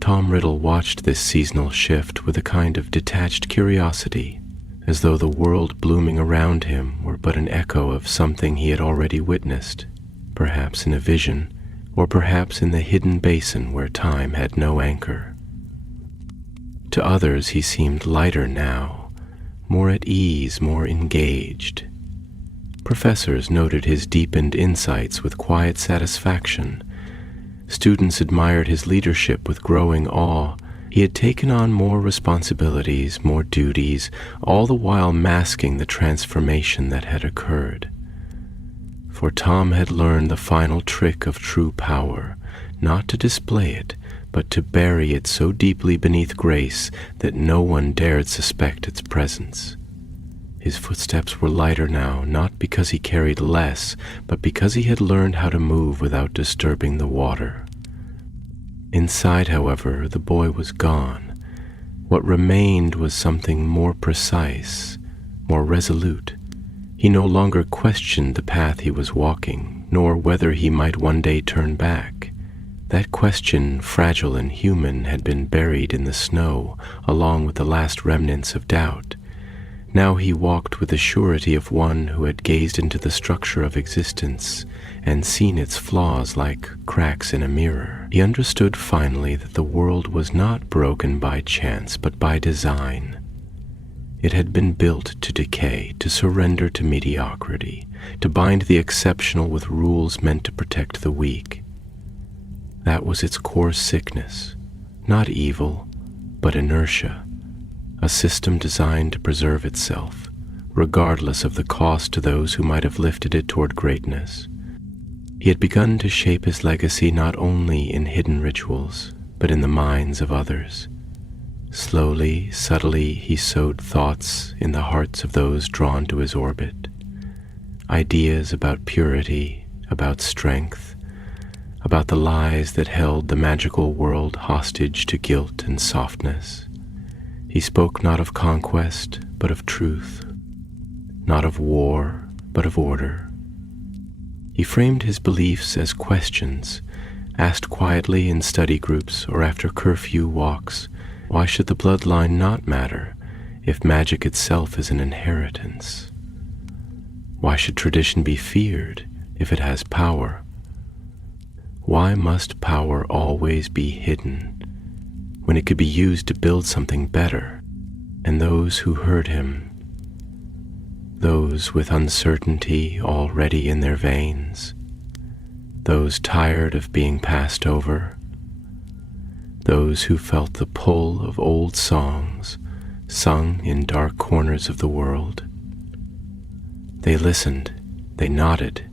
Tom Riddle watched this seasonal shift with a kind of detached curiosity, as though the world blooming around him were but an echo of something he had already witnessed, perhaps in a vision, or perhaps in the hidden basin where time had no anchor. To others he seemed lighter now, more at ease, more engaged. Professors noted his deepened insights with quiet satisfaction. Students admired his leadership with growing awe. He had taken on more responsibilities, more duties, all the while masking the transformation that had occurred. For Tom had learned the final trick of true power, not to display it, but to bury it so deeply beneath grace that no one dared suspect its presence. His footsteps were lighter now, not because he carried less, but because he had learned how to move without disturbing the water. Inside, however, the boy was gone. What remained was something more precise, more resolute. He no longer questioned the path he was walking, nor whether he might one day turn back. That question, fragile and human, had been buried in the snow, along with the last remnants of doubt. Now he walked with the surety of one who had gazed into the structure of existence and seen its flaws like cracks in a mirror. He understood finally that the world was not broken by chance, but by design. It had been built to decay, to surrender to mediocrity, to bind the exceptional with rules meant to protect the weak. That was its core sickness, not evil, but inertia. A system designed to preserve itself, regardless of the cost to those who might have lifted it toward greatness. He had begun to shape his legacy not only in hidden rituals, but in the minds of others. Slowly, subtly, he sowed thoughts in the hearts of those drawn to his orbit. Ideas about purity, about strength, about the lies that held the magical world hostage to guilt and softness. He spoke not of conquest, but of truth, not of war, but of order. He framed his beliefs as questions, asked quietly in study groups or after curfew walks. Why should the bloodline not matter if magic itself is an inheritance? Why should tradition be feared if it has power? Why must power always be hidden when it could be used to build something better? And those who heard him, those with uncertainty already in their veins, those tired of being passed over, those who felt the pull of old songs sung in dark corners of the world, they listened, they nodded,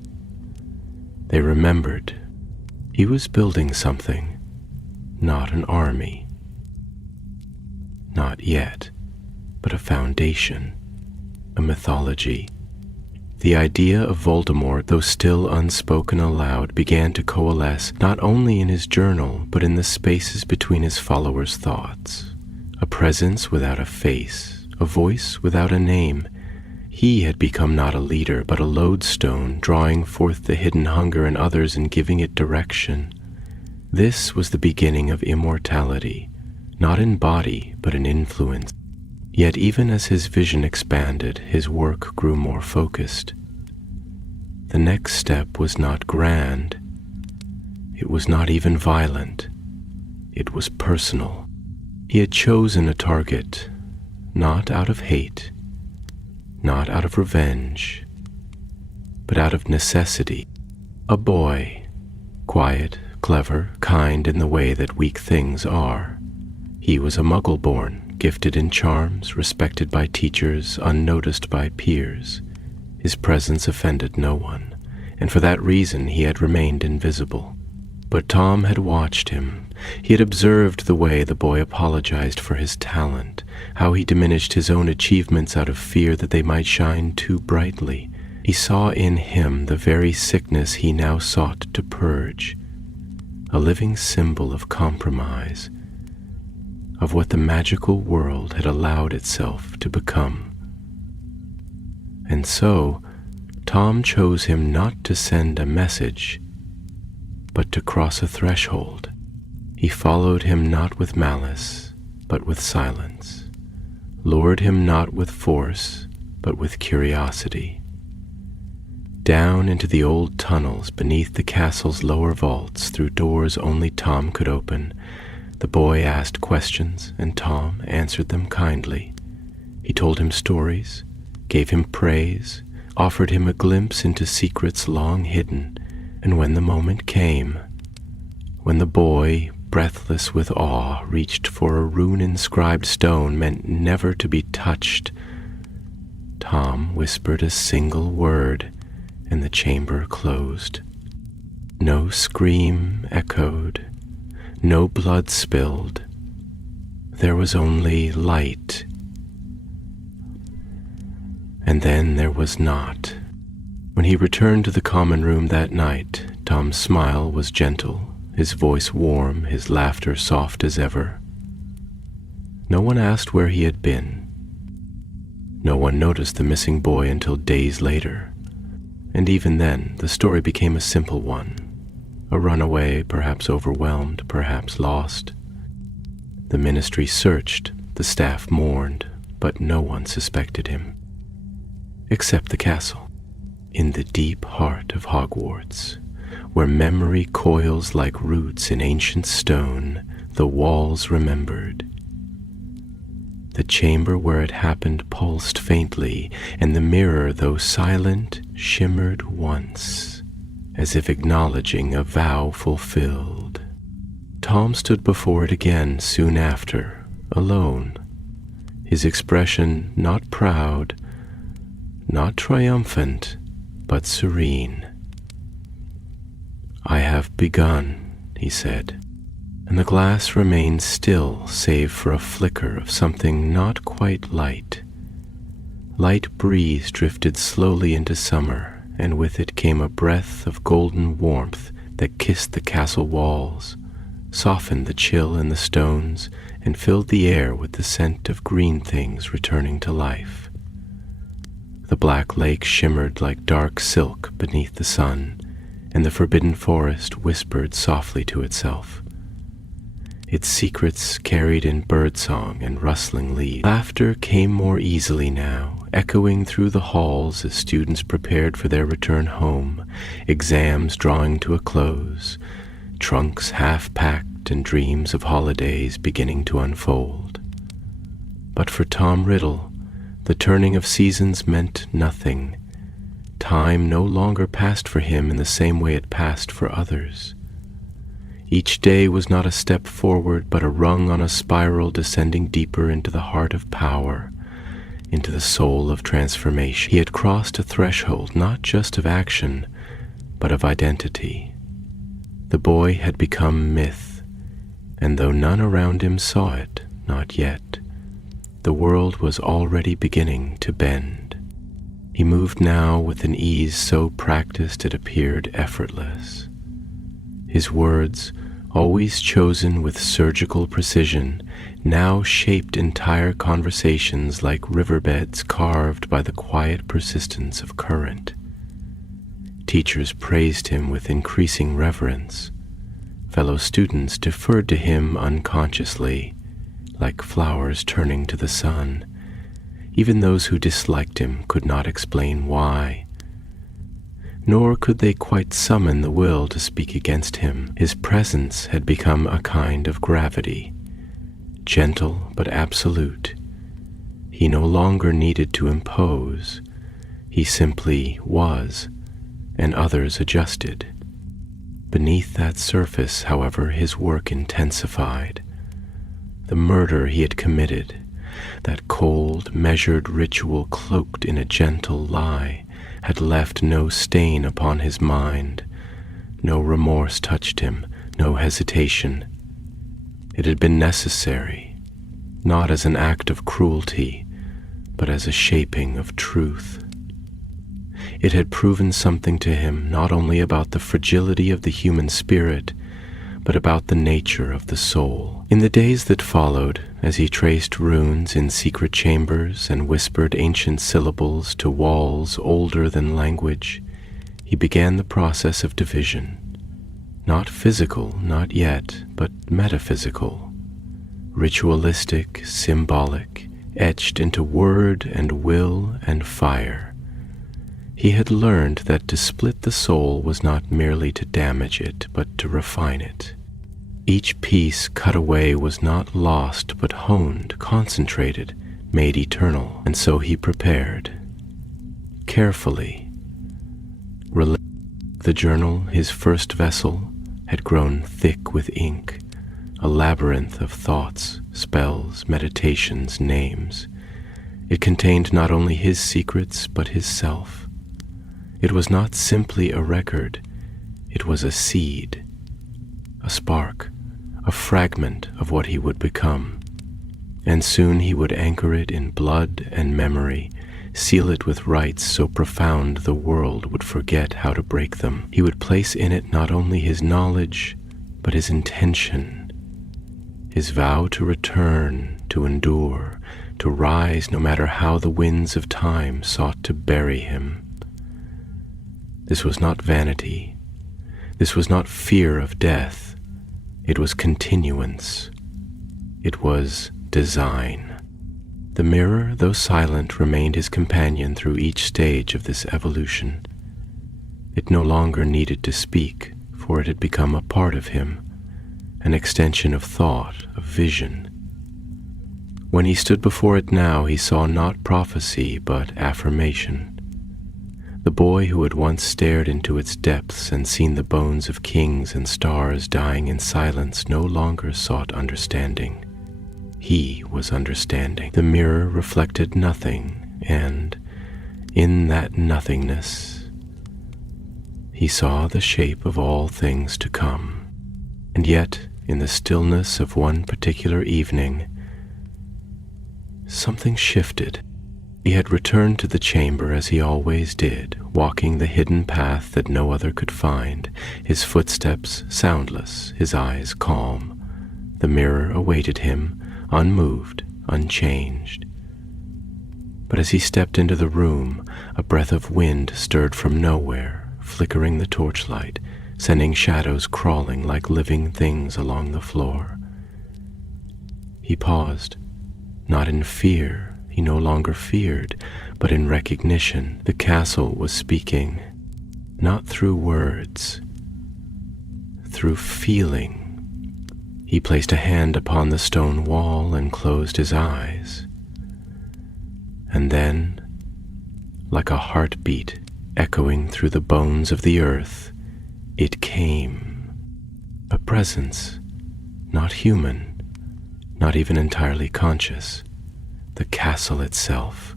they remembered. He was building something, not an army. Not yet, but a foundation, a mythology. The idea of Voldemort, though still unspoken aloud, began to coalesce not only in his journal, but in the spaces between his followers' thoughts. A presence without a face, a voice without a name. He had become not a leader, but a lodestone, drawing forth the hidden hunger in others and giving it direction. This was the beginning of immortality, not in body, but in influence. Yet even as his vision expanded, his work grew more focused. The next step was not grand. It was not even violent. It was personal. He had chosen a target, not out of hate, not out of revenge, but out of necessity. A boy, quiet, clever, kind in the way that weak things are. He was a Muggle-born, gifted in charms, respected by teachers, unnoticed by peers. His presence offended no one, and for that reason he had remained invisible. But Tom had watched him. He had observed the way the boy apologized for his talent, how he diminished his own achievements out of fear that they might shine too brightly. He saw in him the very sickness he now sought to purge, a living symbol of compromise, of what the magical world had allowed itself to become. And so, Tom chose him not to send a message, but to cross a threshold. He followed him not with malice, but with silence, lured him not with force, but with curiosity. Down into the old tunnels beneath the castle's lower vaults, through doors only Tom could open, the boy asked questions, and Tom answered them kindly. He told him stories, gave him praise, offered him a glimpse into secrets long hidden, and when the moment came, when the boy, breathless with awe, reached for a rune-inscribed stone meant never to be touched, Tom whispered a single word, and the chamber closed. No scream echoed, no blood spilled. There was only light. And then there was not. When he returned to the common room that night, Tom's smile was gentle, his voice warm, his laughter soft as ever. No one asked where he had been. No one noticed the missing boy until days later. And even then, the story became a simple one. A runaway, perhaps overwhelmed, perhaps lost. The ministry searched, the staff mourned, but no one suspected him, except the castle. In the deep heart of Hogwarts, where memory coils like roots in ancient stone, the walls remembered. The chamber where it happened pulsed faintly, and the mirror, though silent, shimmered once, as if acknowledging a vow fulfilled. Tom stood before it again soon after, alone, his expression not proud, not triumphant, but serene. "I have begun," he said, and the glass remained still save for a flicker of something not quite light. Light breeze drifted slowly into summer, and with it came a breath of golden warmth that kissed the castle walls, softened the chill in the stones, and filled the air with the scent of green things returning to life. The black lake shimmered like dark silk beneath the sun, and the forbidden forest whispered softly to itself, its secrets carried in birdsong and rustling leaves. Laughter came more easily now, echoing through the halls as students prepared for their return home, exams drawing to a close, trunks half-packed and dreams of holidays beginning to unfold. But for Tom Riddle, the turning of seasons meant nothing. Time no longer passed for him in the same way it passed for others. Each day was not a step forward, but a rung on a spiral descending deeper into the heart of power, into the soul of transformation. He had crossed a threshold not just of action, but of identity. The boy had become myth, and though none around him saw it, not yet, the world was already beginning to bend. He moved now with an ease so practiced it appeared effortless. His words, always chosen with surgical precision, now shaped entire conversations like riverbeds carved by the quiet persistence of current. Teachers praised him with increasing reverence. Fellow students deferred to him unconsciously, like flowers turning to the sun. Even those who disliked him could not explain why, nor could they quite summon the will to speak against him. His presence had become a kind of gravity, gentle but absolute. He no longer needed to impose. He simply was, and others adjusted. Beneath that surface, however, his work intensified. The murder he had committed, that cold, measured ritual cloaked in a gentle lie, had left no stain upon his mind. No remorse touched him, no hesitation. It had been necessary, not as an act of cruelty, but as a shaping of truth. It had proven something to him, not only about the fragility of the human spirit, but about the nature of the soul. In the days that followed, as he traced runes in secret chambers and whispered ancient syllables to walls older than language, he began the process of division. Not physical, not yet, but metaphysical, ritualistic, symbolic, etched into word and will and fire. He had learned that to split the soul was not merely to damage it, but to refine it. Each piece cut away was not lost, but honed, concentrated, made eternal. And so he prepared. Carefully. The journal, his first vessel, had grown thick with ink, a labyrinth of thoughts, spells, meditations, names. It contained not only his secrets, but his self. It was not simply a record, it was a seed, a spark, a fragment of what he would become. And soon he would anchor it in blood and memory, seal it with rites so profound the world would forget how to break them. He would place in it not only his knowledge, but his intention, his vow to return, to endure, to rise no matter how the winds of time sought to bury him. This was not vanity. This was not fear of death. It was continuance. It was design. The mirror, though silent, remained his companion through each stage of this evolution. It no longer needed to speak, for it had become a part of him, an extension of thought, of vision. When he stood before it now, he saw not prophecy, but affirmation. The boy who had once stared into its depths and seen the bones of kings and stars dying in silence no longer sought understanding. He was understanding. The mirror reflected nothing, and in that nothingness, he saw the shape of all things to come. And yet, in the stillness of one particular evening, something shifted. He had returned to the chamber as he always did, walking the hidden path that no other could find, his footsteps soundless, his eyes calm. The mirror awaited him, unmoved, unchanged. But as he stepped into the room, a breath of wind stirred from nowhere, flickering the torchlight, sending shadows crawling like living things along the floor. He paused, not in fear. He no longer feared, but in recognition. The castle was speaking, not through words, through feeling. He placed a hand upon the stone wall and closed his eyes. And then, like a heartbeat echoing through the bones of the earth, it came. A presence, not human, not even entirely conscious. The castle itself,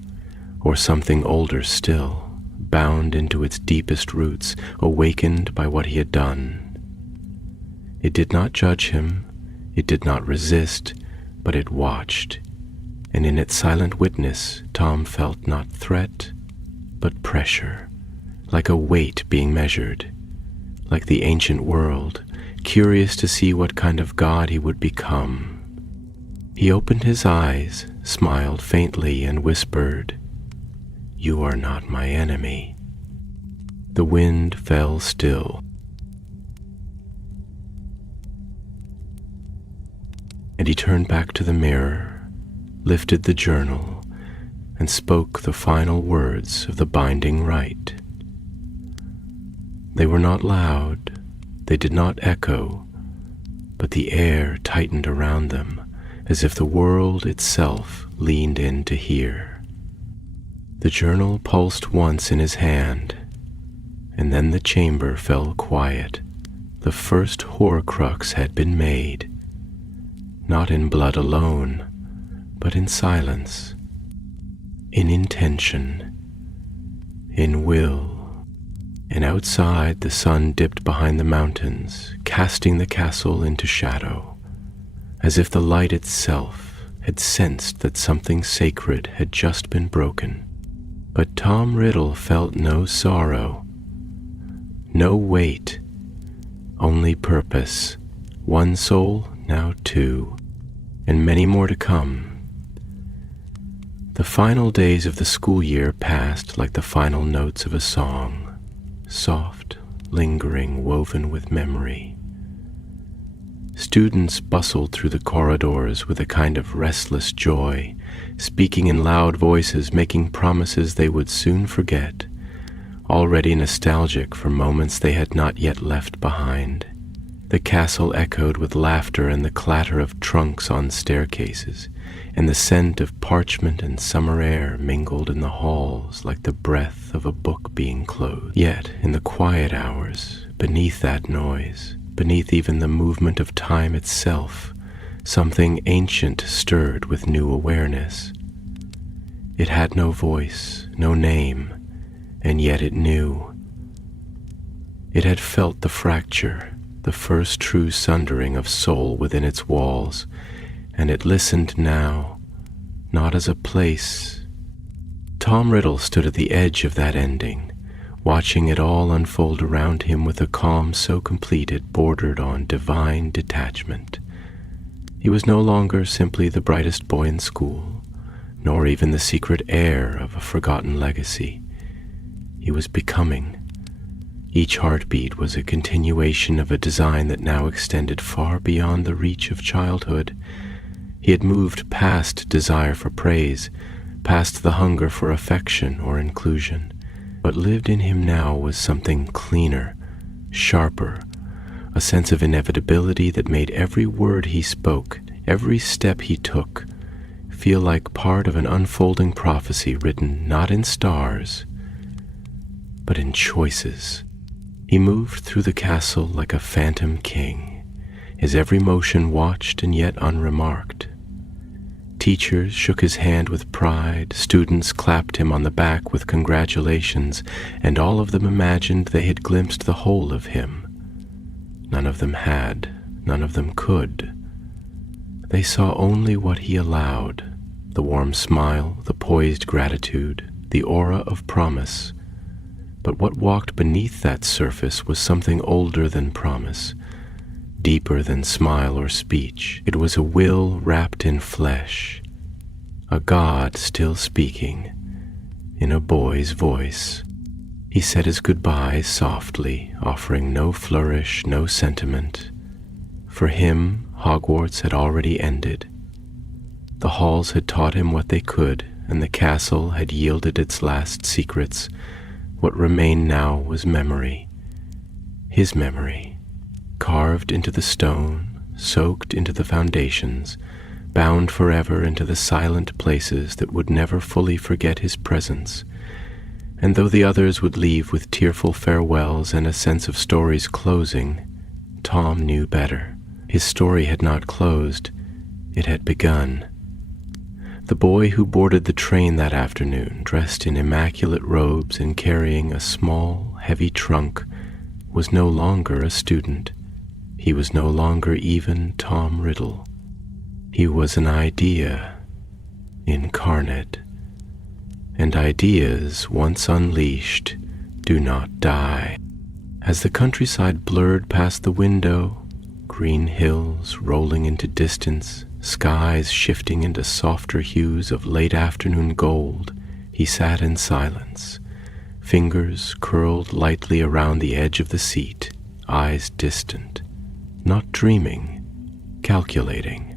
or something older still, bound into its deepest roots, awakened by what he had done. It did not judge him, it did not resist, but it watched, and in its silent witness, Tom felt not threat, but pressure, like a weight being measured, like the ancient world, curious to see what kind of god he would become. He opened his eyes, smiled faintly, and whispered, "You are not my enemy." The wind fell still, and he turned back to the mirror, lifted the journal, and spoke the final words of the binding rite. They were not loud, they did not echo, but the air tightened around them, as if the world itself leaned in to hear. The journal pulsed once in his hand, and then the chamber fell quiet. The first Horcrux had been made, not in blood alone, but in silence, in intention, in will. And outside, the sun dipped behind the mountains, casting the castle into shadow, as if the light itself had sensed that something sacred had just been broken. But Tom Riddle felt no sorrow, no weight, only purpose. One soul, now two, and many more to come. The final days of the school year passed like the final notes of a song, soft, lingering, woven with memory. Students bustled through the corridors with a kind of restless joy, speaking in loud voices, making promises they would soon forget, already nostalgic for moments they had not yet left behind. The castle echoed with laughter and the clatter of trunks on staircases, and the scent of parchment and summer air mingled in the halls like the breath of a book being closed. Yet, in the quiet hours, beneath that noise, beneath even the movement of time itself, something ancient stirred with new awareness. It had no voice, no name, and yet it knew. It had felt the fracture, the first true sundering of soul within its walls, and it listened now, not as a place. Tom Riddle stood at the edge of that ending, watching it all unfold around him with a calm so complete it bordered on divine detachment. He was no longer simply the brightest boy in school, nor even the secret heir of a forgotten legacy. He was becoming. Each heartbeat was a continuation of a design that now extended far beyond the reach of childhood. He had moved past desire for praise, past the hunger for affection or inclusion. What lived in him now was something cleaner, sharper, a sense of inevitability that made every word he spoke, every step he took, feel like part of an unfolding prophecy written not in stars, but in choices. He moved through the castle like a phantom king, his every motion watched and yet unremarked. Teachers shook his hand with pride, students clapped him on the back with congratulations, and all of them imagined they had glimpsed the whole of him. None of them had, none of them could. They saw only what he allowed, the warm smile, the poised gratitude, the aura of promise. But what walked beneath that surface was something older than promise, deeper than smile or speech. It was a will wrapped in flesh, a God still speaking, in a boy's voice. He said his goodbyes softly, offering no flourish, no sentiment. For him, Hogwarts had already ended. The halls had taught him what they could, and the castle had yielded its last secrets. What remained now was memory, his memory, carved into the stone, soaked into the foundations, bound forever into the silent places that would never fully forget his presence. And though the others would leave with tearful farewells and a sense of stories closing, Tom knew better. His story had not closed, it had begun. The boy who boarded the train that afternoon, dressed in immaculate robes and carrying a small, heavy trunk, was no longer a student. He was no longer even Tom Riddle. He was an idea incarnate. And ideas, once unleashed, do not die. As the countryside blurred past the window, green hills rolling into distance, skies shifting into softer hues of late afternoon gold, he sat in silence, fingers curled lightly around the edge of the seat, eyes distant, not dreaming, calculating.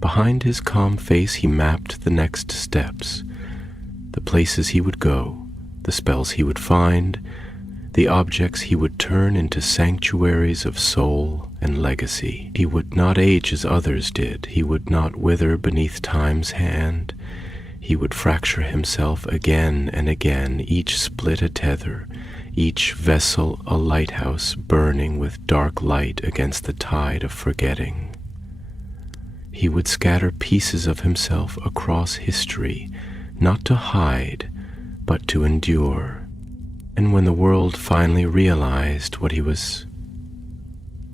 Behind his calm face he mapped the next steps, the places he would go, the spells he would find, the objects he would turn into sanctuaries of soul and legacy. He would not age as others did. He would not wither beneath time's hand. He would fracture himself again and again, each split a tether, each vessel a lighthouse burning with dark light against the tide of forgetting. He would scatter pieces of himself across history, not to hide, but to endure. And when the world finally realized what he was,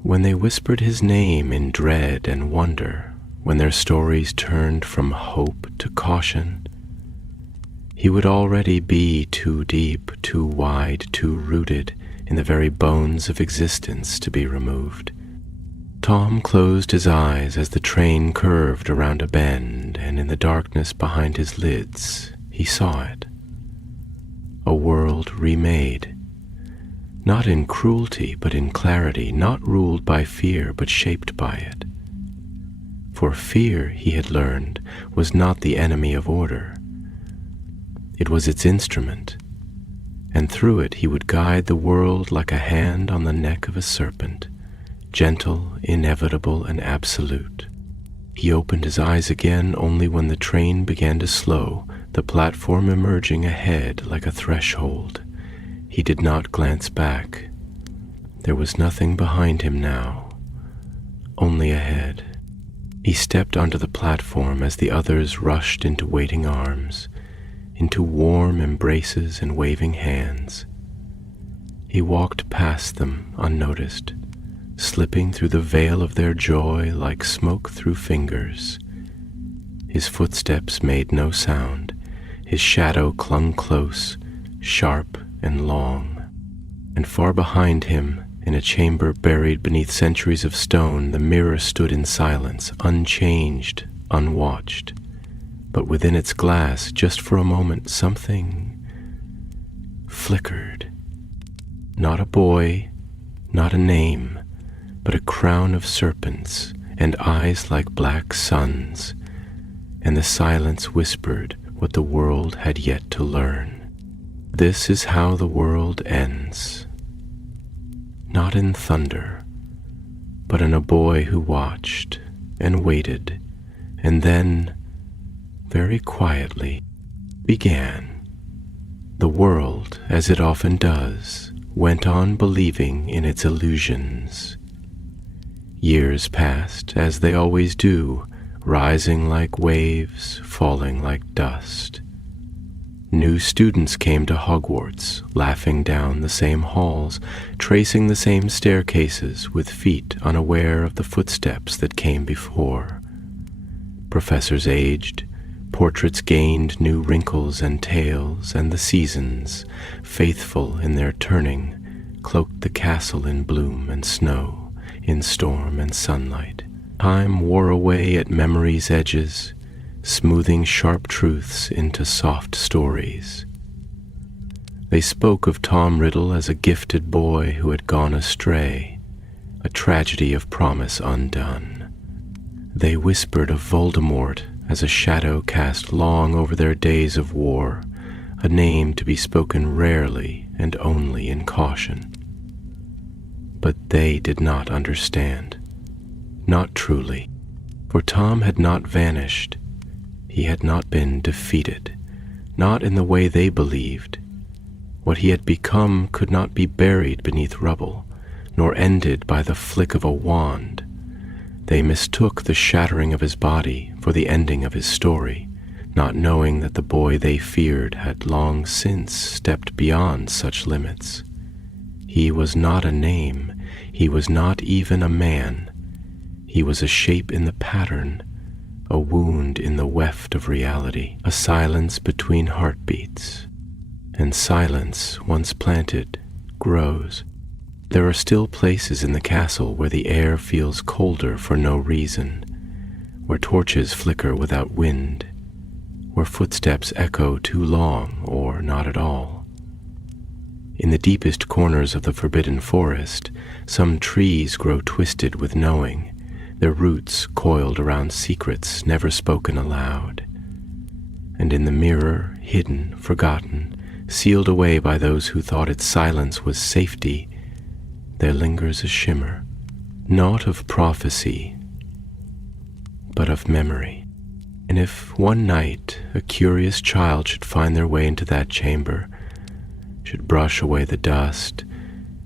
when they whispered his name in dread and wonder, when their stories turned from hope to caution, he would already be too deep, too wide, too rooted in the very bones of existence to be removed. Tom closed his eyes as the train curved around a bend, and in the darkness behind his lids, he saw it. A world remade, not in cruelty but in clarity, not ruled by fear but shaped by it. For fear, he had learned, was not the enemy of order. It was its instrument, and through it he would guide the world like a hand on the neck of a serpent, gentle, inevitable, and absolute. He opened his eyes again only when the train began to slow, the platform emerging ahead like a threshold. He did not glance back. There was nothing behind him now, only ahead. He stepped onto the platform as the others rushed into waiting arms, into warm embraces and waving hands. He walked past them unnoticed, slipping through the veil of their joy like smoke through fingers. His footsteps made no sound. His shadow clung close, sharp and long. And far behind him, in a chamber buried beneath centuries of stone, the mirror stood in silence, unchanged, unwatched. But within its glass, just for a moment, something flickered. Not a boy, not a name, but a crown of serpents, and eyes like black suns, and the silence whispered what the world had yet to learn. This is how the world ends. Not in thunder, but in a boy who watched and waited, and then, very quietly, began. The world, as it often does, went on believing in its illusions. Years passed, as they always do, rising like waves, falling like dust. New students came to Hogwarts, laughing down the same halls, tracing the same staircases with feet unaware of the footsteps that came before. Professors aged, portraits gained new wrinkles and tales, and the seasons, faithful in their turning, cloaked the castle in bloom and snow, in storm and sunlight. Time wore away at memory's edges, smoothing sharp truths into soft stories. They spoke of Tom Riddle as a gifted boy who had gone astray, a tragedy of promise undone. They whispered of Voldemort as a shadow cast long over their days of war, a name to be spoken rarely and only in caution. But they did not understand. Not truly, for Tom had not vanished. He had not been defeated, not in the way they believed. What he had become could not be buried beneath rubble, nor ended by the flick of a wand. They mistook the shattering of his body for the ending of his story, not knowing that the boy they feared had long since stepped beyond such limits. He was not a name, he was not even a man. He was a shape in the pattern, a wound in the weft of reality, a silence between heartbeats. And silence, once planted, grows. There are still places in the castle where the air feels colder for no reason, where torches flicker without wind, where footsteps echo too long or not at all. In the deepest corners of the forbidden forest, some trees grow twisted with knowing, their roots coiled around secrets never spoken aloud. And in the mirror, hidden, forgotten, sealed away by those who thought its silence was safety, there lingers a shimmer, not of prophecy, but of memory. And if one night a curious child should find their way into that chamber, should brush away the dust,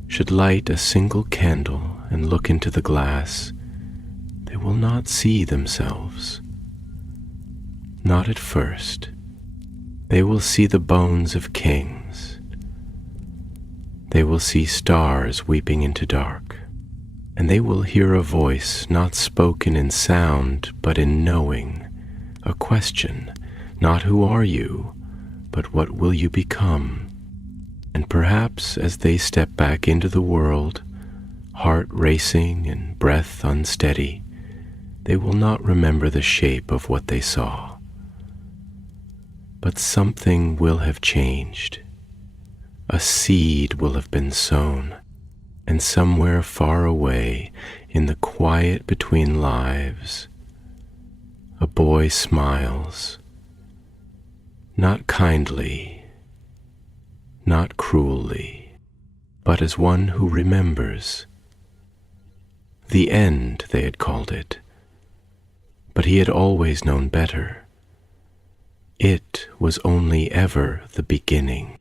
should light a single candle and look into the glass, they will not see themselves. Not at first. They will see the bones of kings. They will see stars weeping into dark, and they will hear a voice not spoken in sound but in knowing, a question, not who are you, but what will you become? And perhaps as they step back into the world, heart racing and breath unsteady, they will not remember the shape of what they saw. But something will have changed. A seed will have been sown, and somewhere far away in the quiet between lives, a boy smiles, not kindly, not cruelly, but as one who remembers. The end, they had called it, but he had always known better. It was only ever the beginning.